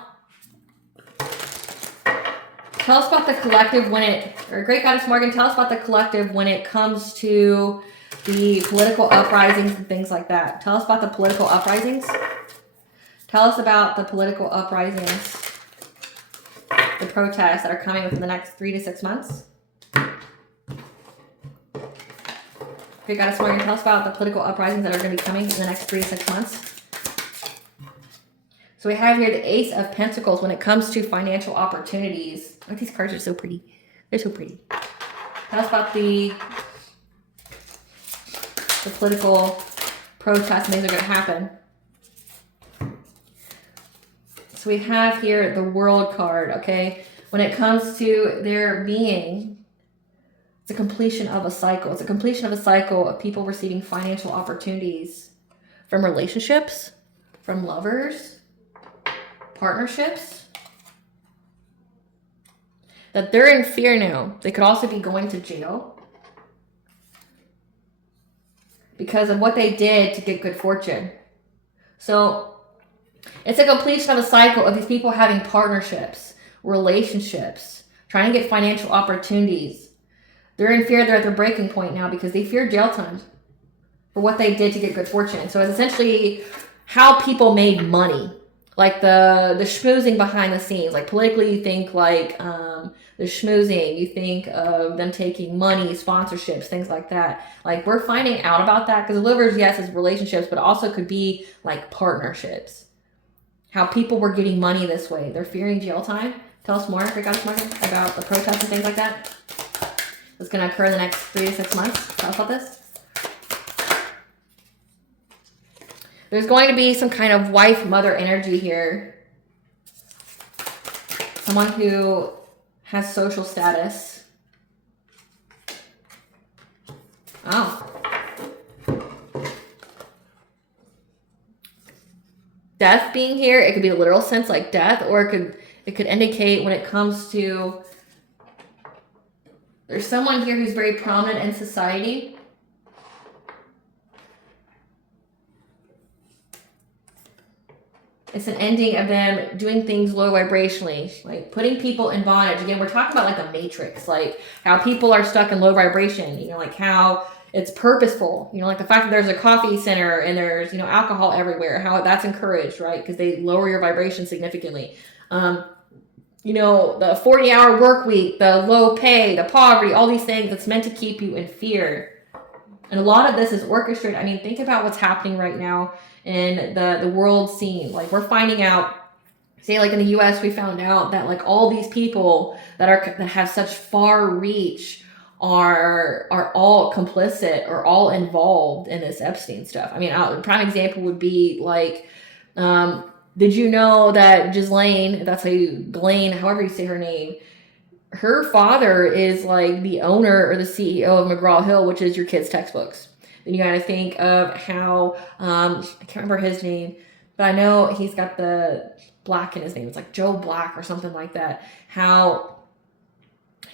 the collective when it, or Great Goddess Morgan, tell us about the collective when it comes to the political uprisings and things like that. Tell us about the political uprisings. Tell us about the political uprisings, the protests that are coming within the next 3 to 6 months. Great Goddess Morgan, tell us about the political uprisings that are going to be coming in the next 3 to 6 months. So we have here the Ace of Pentacles when it comes to financial opportunities. Oh, these cards are so pretty. They're so pretty. Tell us about the political protests and things are going to happen. So we have here the World card, okay? When it comes to there being... It's a completion of a cycle. It's a completion of a cycle of people receiving financial opportunities from relationships, from lovers, partnerships. that they're in fear now. They could also be going to jail because of what they did to get good fortune. So it's a completion of a cycle of these people having partnerships, relationships, trying to get financial opportunities. They're in fear. They're at their breaking point now because they fear jail time for what they did to get good fortune. So it's essentially how people made money, like the schmoozing behind the scenes. Like politically, you think like the schmoozing, you think of them taking money, sponsorships, things like that. Like we're finding out about that because the livers, yes, is relationships, but also could be like partnerships. How people were getting money this way. They're fearing jail time. Tell us more, Goddess Morgan, about the protests and things like that. It's going to occur in the next 3 to 6 months. Tell us about this. There's going to be some kind of wife, mother energy here. Someone who has social status. Oh. Death being here, it could be a literal sense like death, or it could indicate when it comes to, there's someone here who's very prominent in society. It's an ending of them doing things low vibrationally, like putting people in bondage. Again, we're talking about like a matrix, like how people are stuck in low vibration, like how it's purposeful, like the fact that there's a coffee center and there's, alcohol everywhere, how that's encouraged, right? Because they lower your vibration significantly. The 40-hour work week, the low pay, the poverty, all these things, it's meant to keep you in fear. And a lot of this is orchestrated. I mean, think about what's happening right now in the world scene. Like we're finding out, say like in the US, we found out that like all these people that have such far reach are all complicit or all involved in this Epstein stuff. I mean, a prime example would be like, did you know that Ghislaine, that's how Ghislaine, however you say her name, her father is like the owner or the CEO of McGraw-Hill, which is your kids' textbooks. Then you got to think of how, I can't remember his name, but I know he's got the Black in his name. It's like Joe Black or something like that. How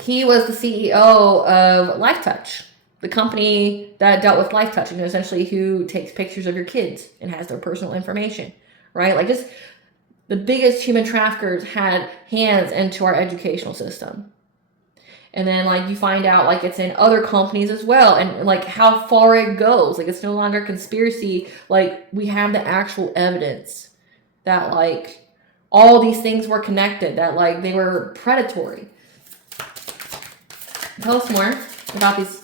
he was the CEO of LifeTouch, the company that dealt with LifeTouch, essentially who takes pictures of your kids and has their personal information, right? Like just the biggest human traffickers had hands into our educational system. And then like you find out like it's in other companies as well, and like how far it goes. Like it's no longer conspiracy. Like we have the actual evidence that like all these things were connected, that like they were predatory. Tell us more about these.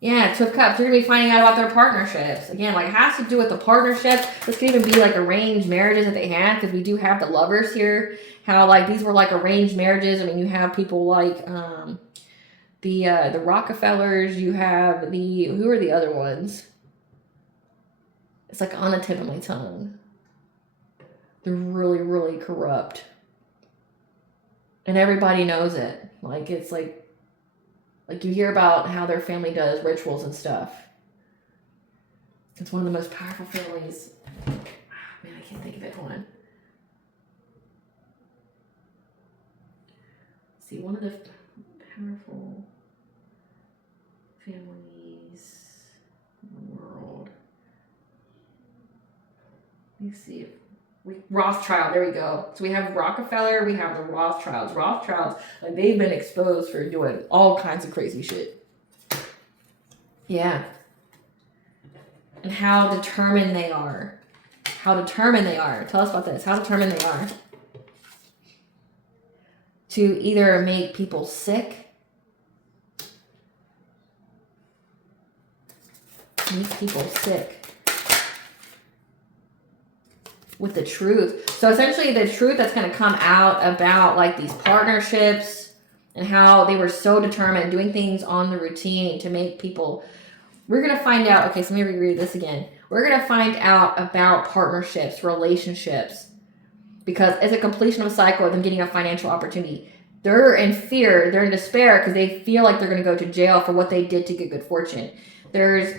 Yeah, Two of Cups. You're going to be finding out about their partnerships. Again, like it has to do with the partnerships. This could even be like arranged marriages that they had, because we do have the Lovers here. How like these were like arranged marriages. I mean, you have people like the Rockefellers. You have who are the other ones? It's like on the tip of my tongue. They're really, really corrupt. And everybody knows it. Like it's like you hear about how their family does rituals and stuff. It's one of the most powerful families. Oh, man, I can't think of it. Hold on. See, one of the powerful families in the world. Let me see if Rothschild, there we go. So we have Rockefeller, we have the Rothschilds. Rothschilds, like they've been exposed for doing all kinds of crazy shit. Yeah. And how determined they are. How determined they are. Tell us about this. How determined they are. To either make people sick. Make people sick. With the truth. So essentially the truth that's going to come out about like these partnerships and how they were so determined doing things on the routine to make people, we're going to find out. Okay, so let me reread this again. We're going to find out about partnerships, relationships, because it's a completion of a cycle of them getting a financial opportunity. They're in fear, they're in despair because they feel like they're going to go to jail for what they did to get good fortune. There's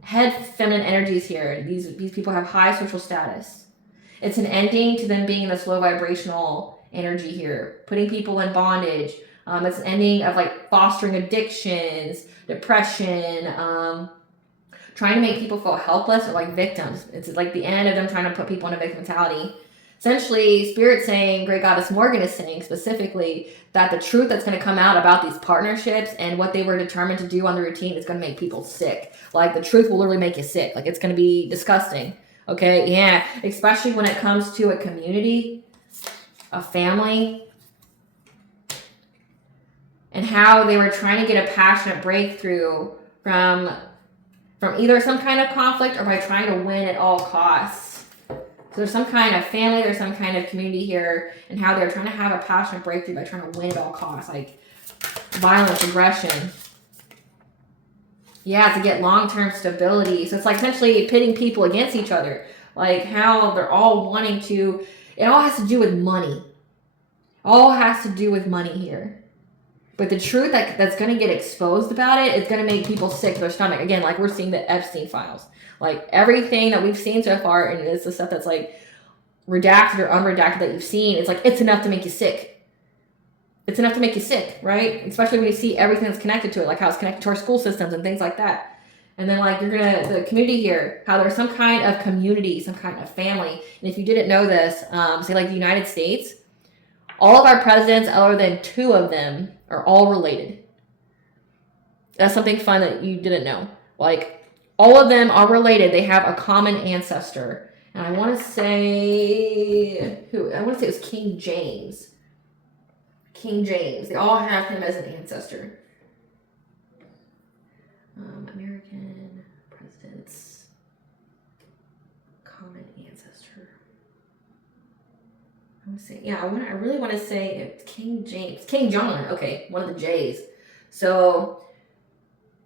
head feminine energies here. These people have high social status. It's an ending to them being in this low vibrational energy here, putting people in bondage. It's an ending of like fostering addictions, depression, trying to make people feel helpless or like victims. It's like the end of them trying to put people in a victim mentality. Essentially, Spirit's saying, Great Goddess Morgan is saying specifically that the truth that's going to come out about these partnerships and what they were determined to do on the routine is going to make people sick. Like the truth will literally make you sick. Like it's going to be disgusting. Okay, yeah, especially when it comes to a community, a family, and how they were trying to get a passionate breakthrough from either some kind of conflict or by trying to win at all costs. So there's some kind of family, there's some kind of community here, and how they're trying to have a passionate breakthrough by trying to win at all costs, like violence, aggression. Yeah, to get long-term stability. So it's like essentially pitting people against each other. Like how they're all wanting to, it all has to do with money. All has to do with money here. But the truth that's going to get exposed about it is going to make people sick to their stomach. Again, like we're seeing the Epstein files. Like everything that we've seen so far, and it's the stuff that's like redacted or unredacted that you've seen, it's like it's enough to make you sick. It's enough to make you sick, right? Especially when you see everything that's connected to it, like how it's connected to our school systems and things like that. And then like the community here, how there's some kind of community, some kind of family. And if you didn't know this, say like the United States, all of our presidents, other than 2 of them, are all related. That's something fun that you didn't know. Like, all of them are related. They have a common ancestor. And I want to say, I want to say it was King James. King James. They all have him as an ancestor. American presidents. Common ancestor. I really want to say it's King James. King John, okay, one of the J's. So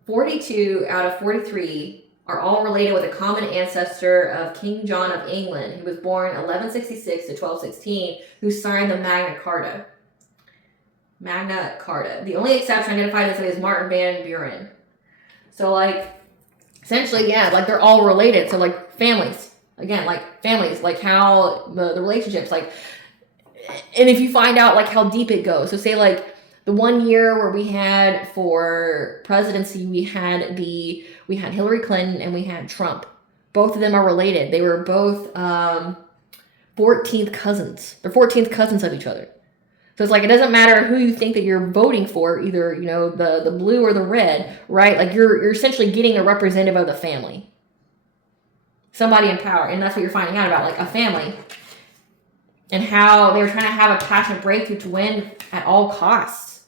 42 out of 43 are all related with a common ancestor of King John of England, who was born 1166 to 1216, who signed the Magna Carta. Magna Carta. The only exception identified this way is Martin Van Buren. So like, essentially, yeah, like they're all related. So like families, again, like families, like how the relationships, like, and if you find out like how deep it goes, so say like the 1 year where we had for presidency, we had Hillary Clinton and we had Trump. Both of them are related. They were both 14th cousins. They're 14th cousins of each other. So it's like, it doesn't matter who you think that you're voting for, either, you know, the blue or the red, right? Like you're essentially getting a representative of the family. Somebody in power. And that's what you're finding out about, like a family. And how they were trying to have a passionate breakthrough to win at all costs.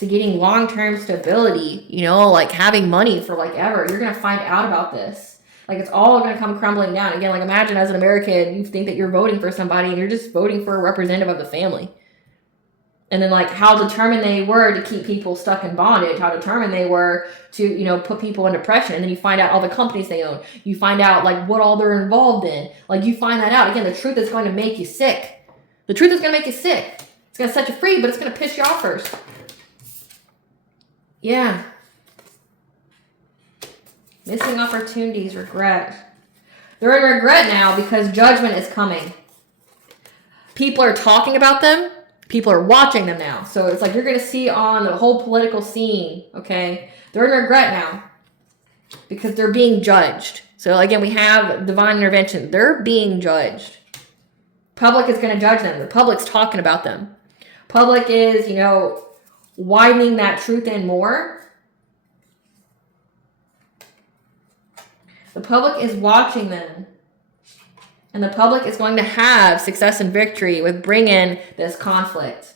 To getting long-term stability, you know, like having money for like ever. You're going to find out about this. Like it's all going to come crumbling down. Again, like imagine as an American, you think that you're voting for somebody and you're just voting for a representative of the family. And then like how determined they were to keep people stuck in bondage, how determined they were to, you know, put people in depression. And then you find out all the companies they own. You find out like what all they're involved in. Like you find that out. Again, the truth is going to make you sick. The truth is going to make you sick. It's going to set you free, but it's going to piss you off first. Yeah. Missing opportunities, regret. They're in regret now because judgment is coming. People are talking about them. People are watching them now. So it's like you're going to see on the whole political scene, okay? They're in regret now because they're being judged. So again, we have divine intervention. They're being judged. Public is going to judge them. The public's talking about them. Public is, you know, widening that truth in more. The public is watching them. And the public is going to have success and victory with bringing this conflict.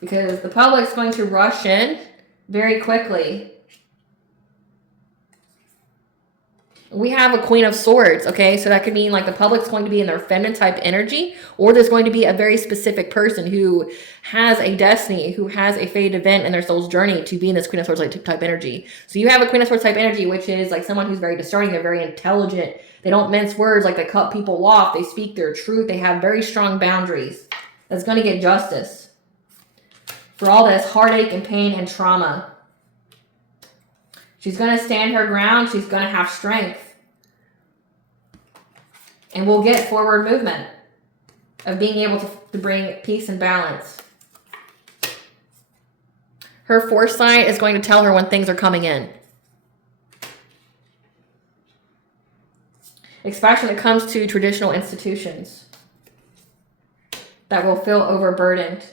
Because the public is going to rush in very quickly. We have a Queen of Swords, okay? So that could mean like the public's going to be in their feminine type energy, or there's going to be a very specific person who has a destiny, who has a fated event in their soul's journey to be in this Queen of Swords type energy. So you have a Queen of Swords type energy, which is like someone who's very discerning, they're very intelligent, they don't mince words, like they cut people off, they speak their truth, they have very strong boundaries. That's going to get justice for all this heartache and pain and trauma. She's going to stand her ground. She's going to have strength. And we'll get forward movement. of being able to bring peace and balance. Her foresight is going to tell her when things are coming in. Especially when it comes to traditional institutions that will feel overburdened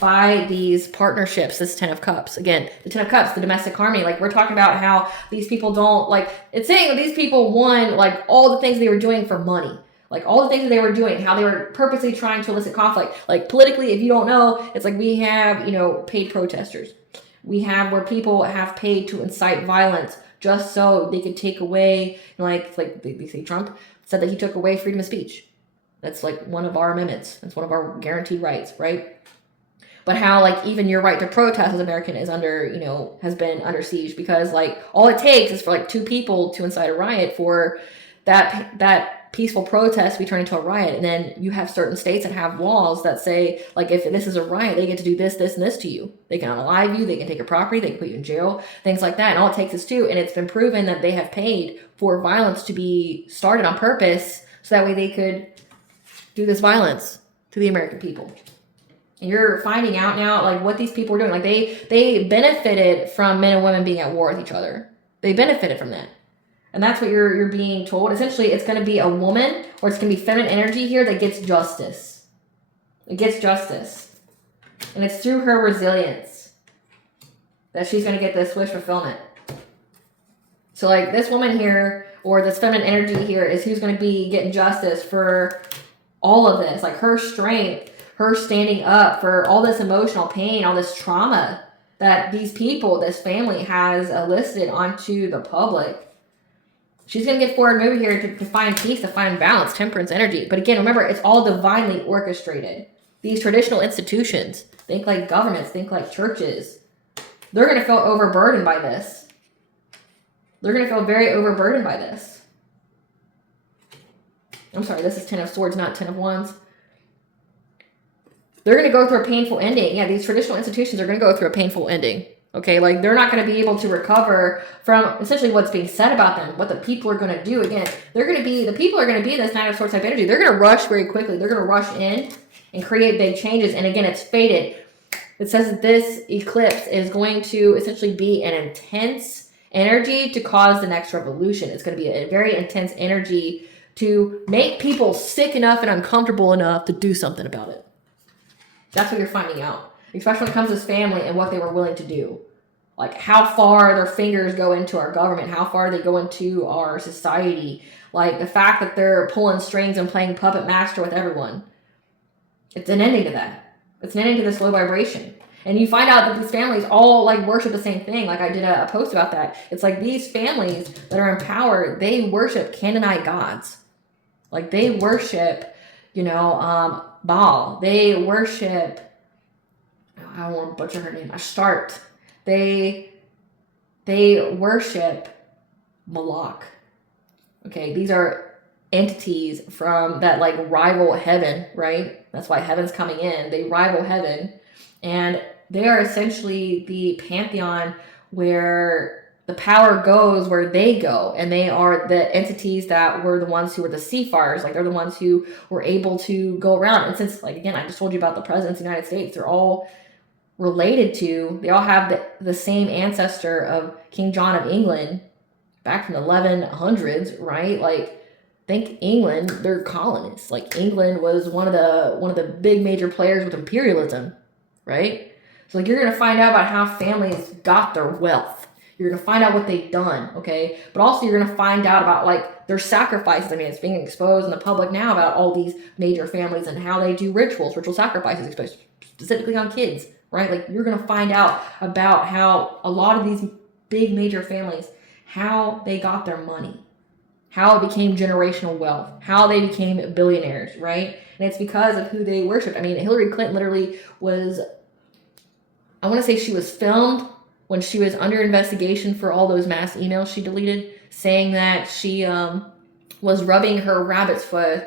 by these partnerships. This 10 of Cups. Again, the 10 of Cups, the domestic harmony. Like, we're talking about how these people don't, like, it's saying that these people won, like, all the things they were doing for money. Like, all the things that they were doing, how they were purposely trying to elicit conflict. Like, politically, if you don't know, it's like we have, you know, paid protesters. We have where people have paid to incite violence just so they could take away, like they say Trump said that he took away freedom of speech. That's like one of our amendments. That's one of our guaranteed rights, right? But how, like, even your right to protest as American is under, you know, has been under siege, because, like, all it takes is for, like, 2 people to incite a riot for that peaceful protest to be turned into a riot. And then you have certain states that have laws that say, like, if this is a riot, they get to do this, this, and this to you. They can unalive you, they can take your property, they can put you in jail, things like that. And all it takes is 2. And it's been proven that they have paid for violence to be started on purpose so that way they could do this violence to the American people. And you're finding out now, like, what these people are doing. Like, they benefited from men and women being at war with each other. They benefited from that. And that's what you're being told. Essentially, it's going to be a woman, or it's going to be feminine energy here that gets justice. It gets justice. And it's through her resilience that she's going to get this wish fulfillment. So, like, this woman here, or this feminine energy here, is who's going to be getting justice for all of this. Like, her strength, her standing up for all this emotional pain, all this trauma that these people, this family has elicited onto the public. She's going to get forward moving here to find peace, to find balance, temperance energy. But again, remember, it's all divinely orchestrated. These traditional institutions, think like governments, think like churches, they're going to feel overburdened by this. They're going to feel very overburdened by this. I'm sorry, this is 10 of Swords, not 10 of Wands. They're going to go through a painful ending. Yeah, these traditional institutions are going to go through a painful ending. Okay, like, they're not going to be able to recover from essentially what's being said about them, what the people are going to do. Again, the people are going to be this 9 of Swords type energy. They're going to rush very quickly. They're going to rush in and create big changes. And again, it's fated. It says that this eclipse is going to essentially be an intense energy to cause the next revolution. It's going to be a very intense energy to make people sick enough and uncomfortable enough to do something about it. That's what you're finding out. Especially when it comes to this family and what they were willing to do. Like, how far their fingers go into our government, how far they go into our society. Like, the fact that they're pulling strings and playing puppet master with everyone. It's an ending to that. It's an ending to this low vibration. And you find out that these families all, like, worship the same thing. Like, I did a post about that. It's like these families that are in power, they worship Canaanite gods. Like, they worship, Baal. They worship, I don't want to butcher her name, Astarte. They worship Moloch. Okay, these are entities from that, like, rival heaven, right? That's why heaven's coming in. They rival heaven. And they are essentially the pantheon where the power goes where they go. And they are the entities that were the ones who were the seafarers. Like, they're the ones who were able to go around. And since, like, again, I just told you about the presidents of the United States, they're all related to, they all have the same ancestor of King John of England back from the 1100s, right? Like, think England, they're colonists. Like, England was one of the big major players with imperialism, right? So, like, you're going to find out about how families got their wealth. You're going to find out what they've done, okay? But also you're going to find out about, like, their sacrifices. I mean, it's being exposed in the public now about all these major families and how they do ritual sacrifices, specifically on kids, right? Like, you're going to find out about how a lot of these big major families, how they got their money, how it became generational wealth, how they became billionaires, right? And it's because of who they worshiped. I mean, Hillary Clinton literally was, I want to say she was filmed when she was under investigation for all those mass emails she deleted, saying that she was rubbing her rabbit's foot,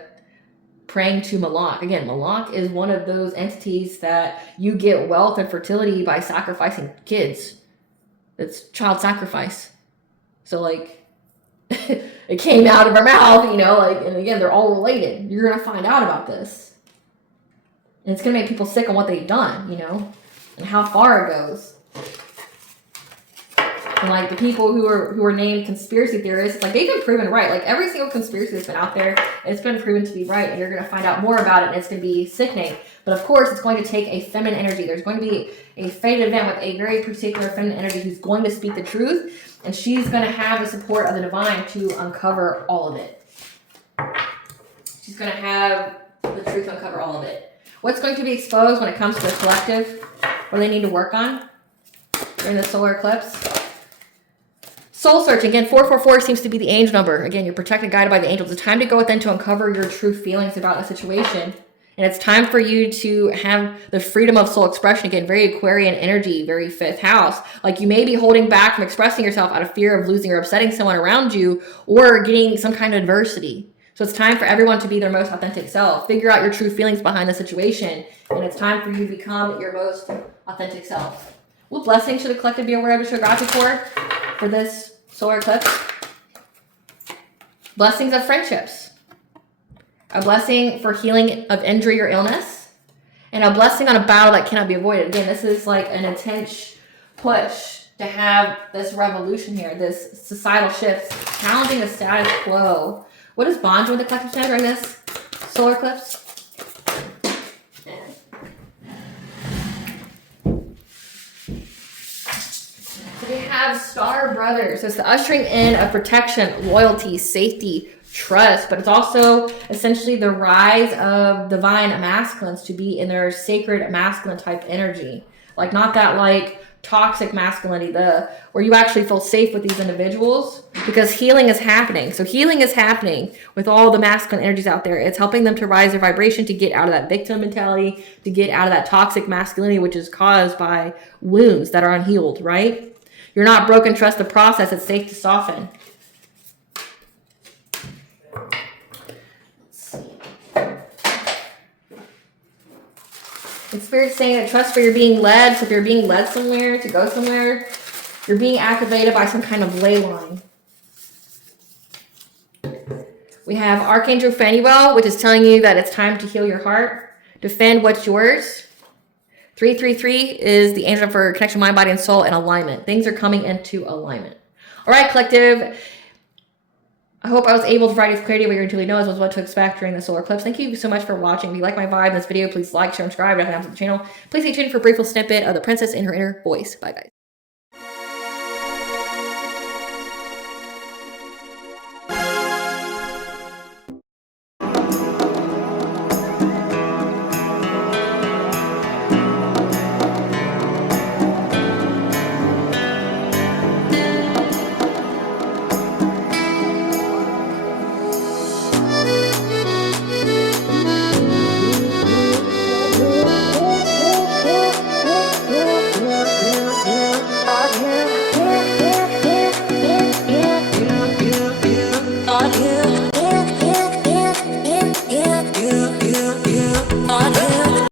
praying to Moloch. Again, Moloch is one of those entities that you get wealth and fertility by sacrificing kids. It's child sacrifice. So, like, it came out of her mouth, like, and again, they're all related. You're going to find out about this. And it's going to make people sick on what they've done, you know, and how far it goes. And like the people who are named conspiracy theorists, like they've been proven right. Like every single conspiracy that's been out there, it's been proven to be right. And you're going to find out more about it, and it's going to be sickening. But of course, it's going to take a feminine energy. There's going to be a fated event with a very particular feminine energy who's going to speak the truth. And she's going to have the support of the divine to uncover all of it. She's going to have the truth to uncover all of it. What's going to be exposed when it comes to the collective? What do they need to work on during the solar eclipse? Soul searching. Again, 444 seems to be the angel number. Again, you're protected, guided by the angels. It's time to go within to uncover your true feelings about a situation. And it's time for you to have the freedom of soul expression. Again, very Aquarian energy, very fifth house. Like you may be holding back from expressing yourself out of fear of losing or upsetting someone around you or getting some kind of adversity. So it's time for everyone to be their most authentic self. Figure out your true feelings behind the situation. And it's time for you to become your most authentic self. What blessings should the collective be aware of to show gratitude for this solar eclipse? Blessings of friendships. A blessing for healing of injury or illness. And a blessing on a battle that cannot be avoided. Again, this is like an intense push to have this revolution here, this societal shift, challenging the status quo. What is bond with the collective center during this solar eclipse? We have Star Brothers. So it's the ushering in of protection, loyalty, safety, trust, but it's also essentially the rise of divine masculines to be in their sacred masculine type energy. Like not that like toxic masculinity, where you actually feel safe with these individuals because healing is happening. So healing is happening with all the masculine energies out there. It's helping them to rise their vibration, to get out of that victim mentality, to get out of that toxic masculinity, which is caused by wounds that are unhealed, right? You're not broken. Trust the process. It's safe to soften. It's Spirit saying that trust where you're being led. So if you're being led somewhere, to go somewhere, you're being activated by some kind of ley line. We have Archangel Phanuel, which is telling you that it's time to heal your heart. Defend what's yours. 333 is the angel for connection, mind, body, and soul, and alignment. Things are coming into alignment. All right, collective. I hope I was able to provide you with clarity what you intuitively know as well as what to expect during the solar eclipse. Thank you so much for watching. If you like my vibe in this video, please like, share, and subscribe. If you haven't to the channel, please stay tuned for a brief little snippet of the princess in her inner voice. Bye, guys.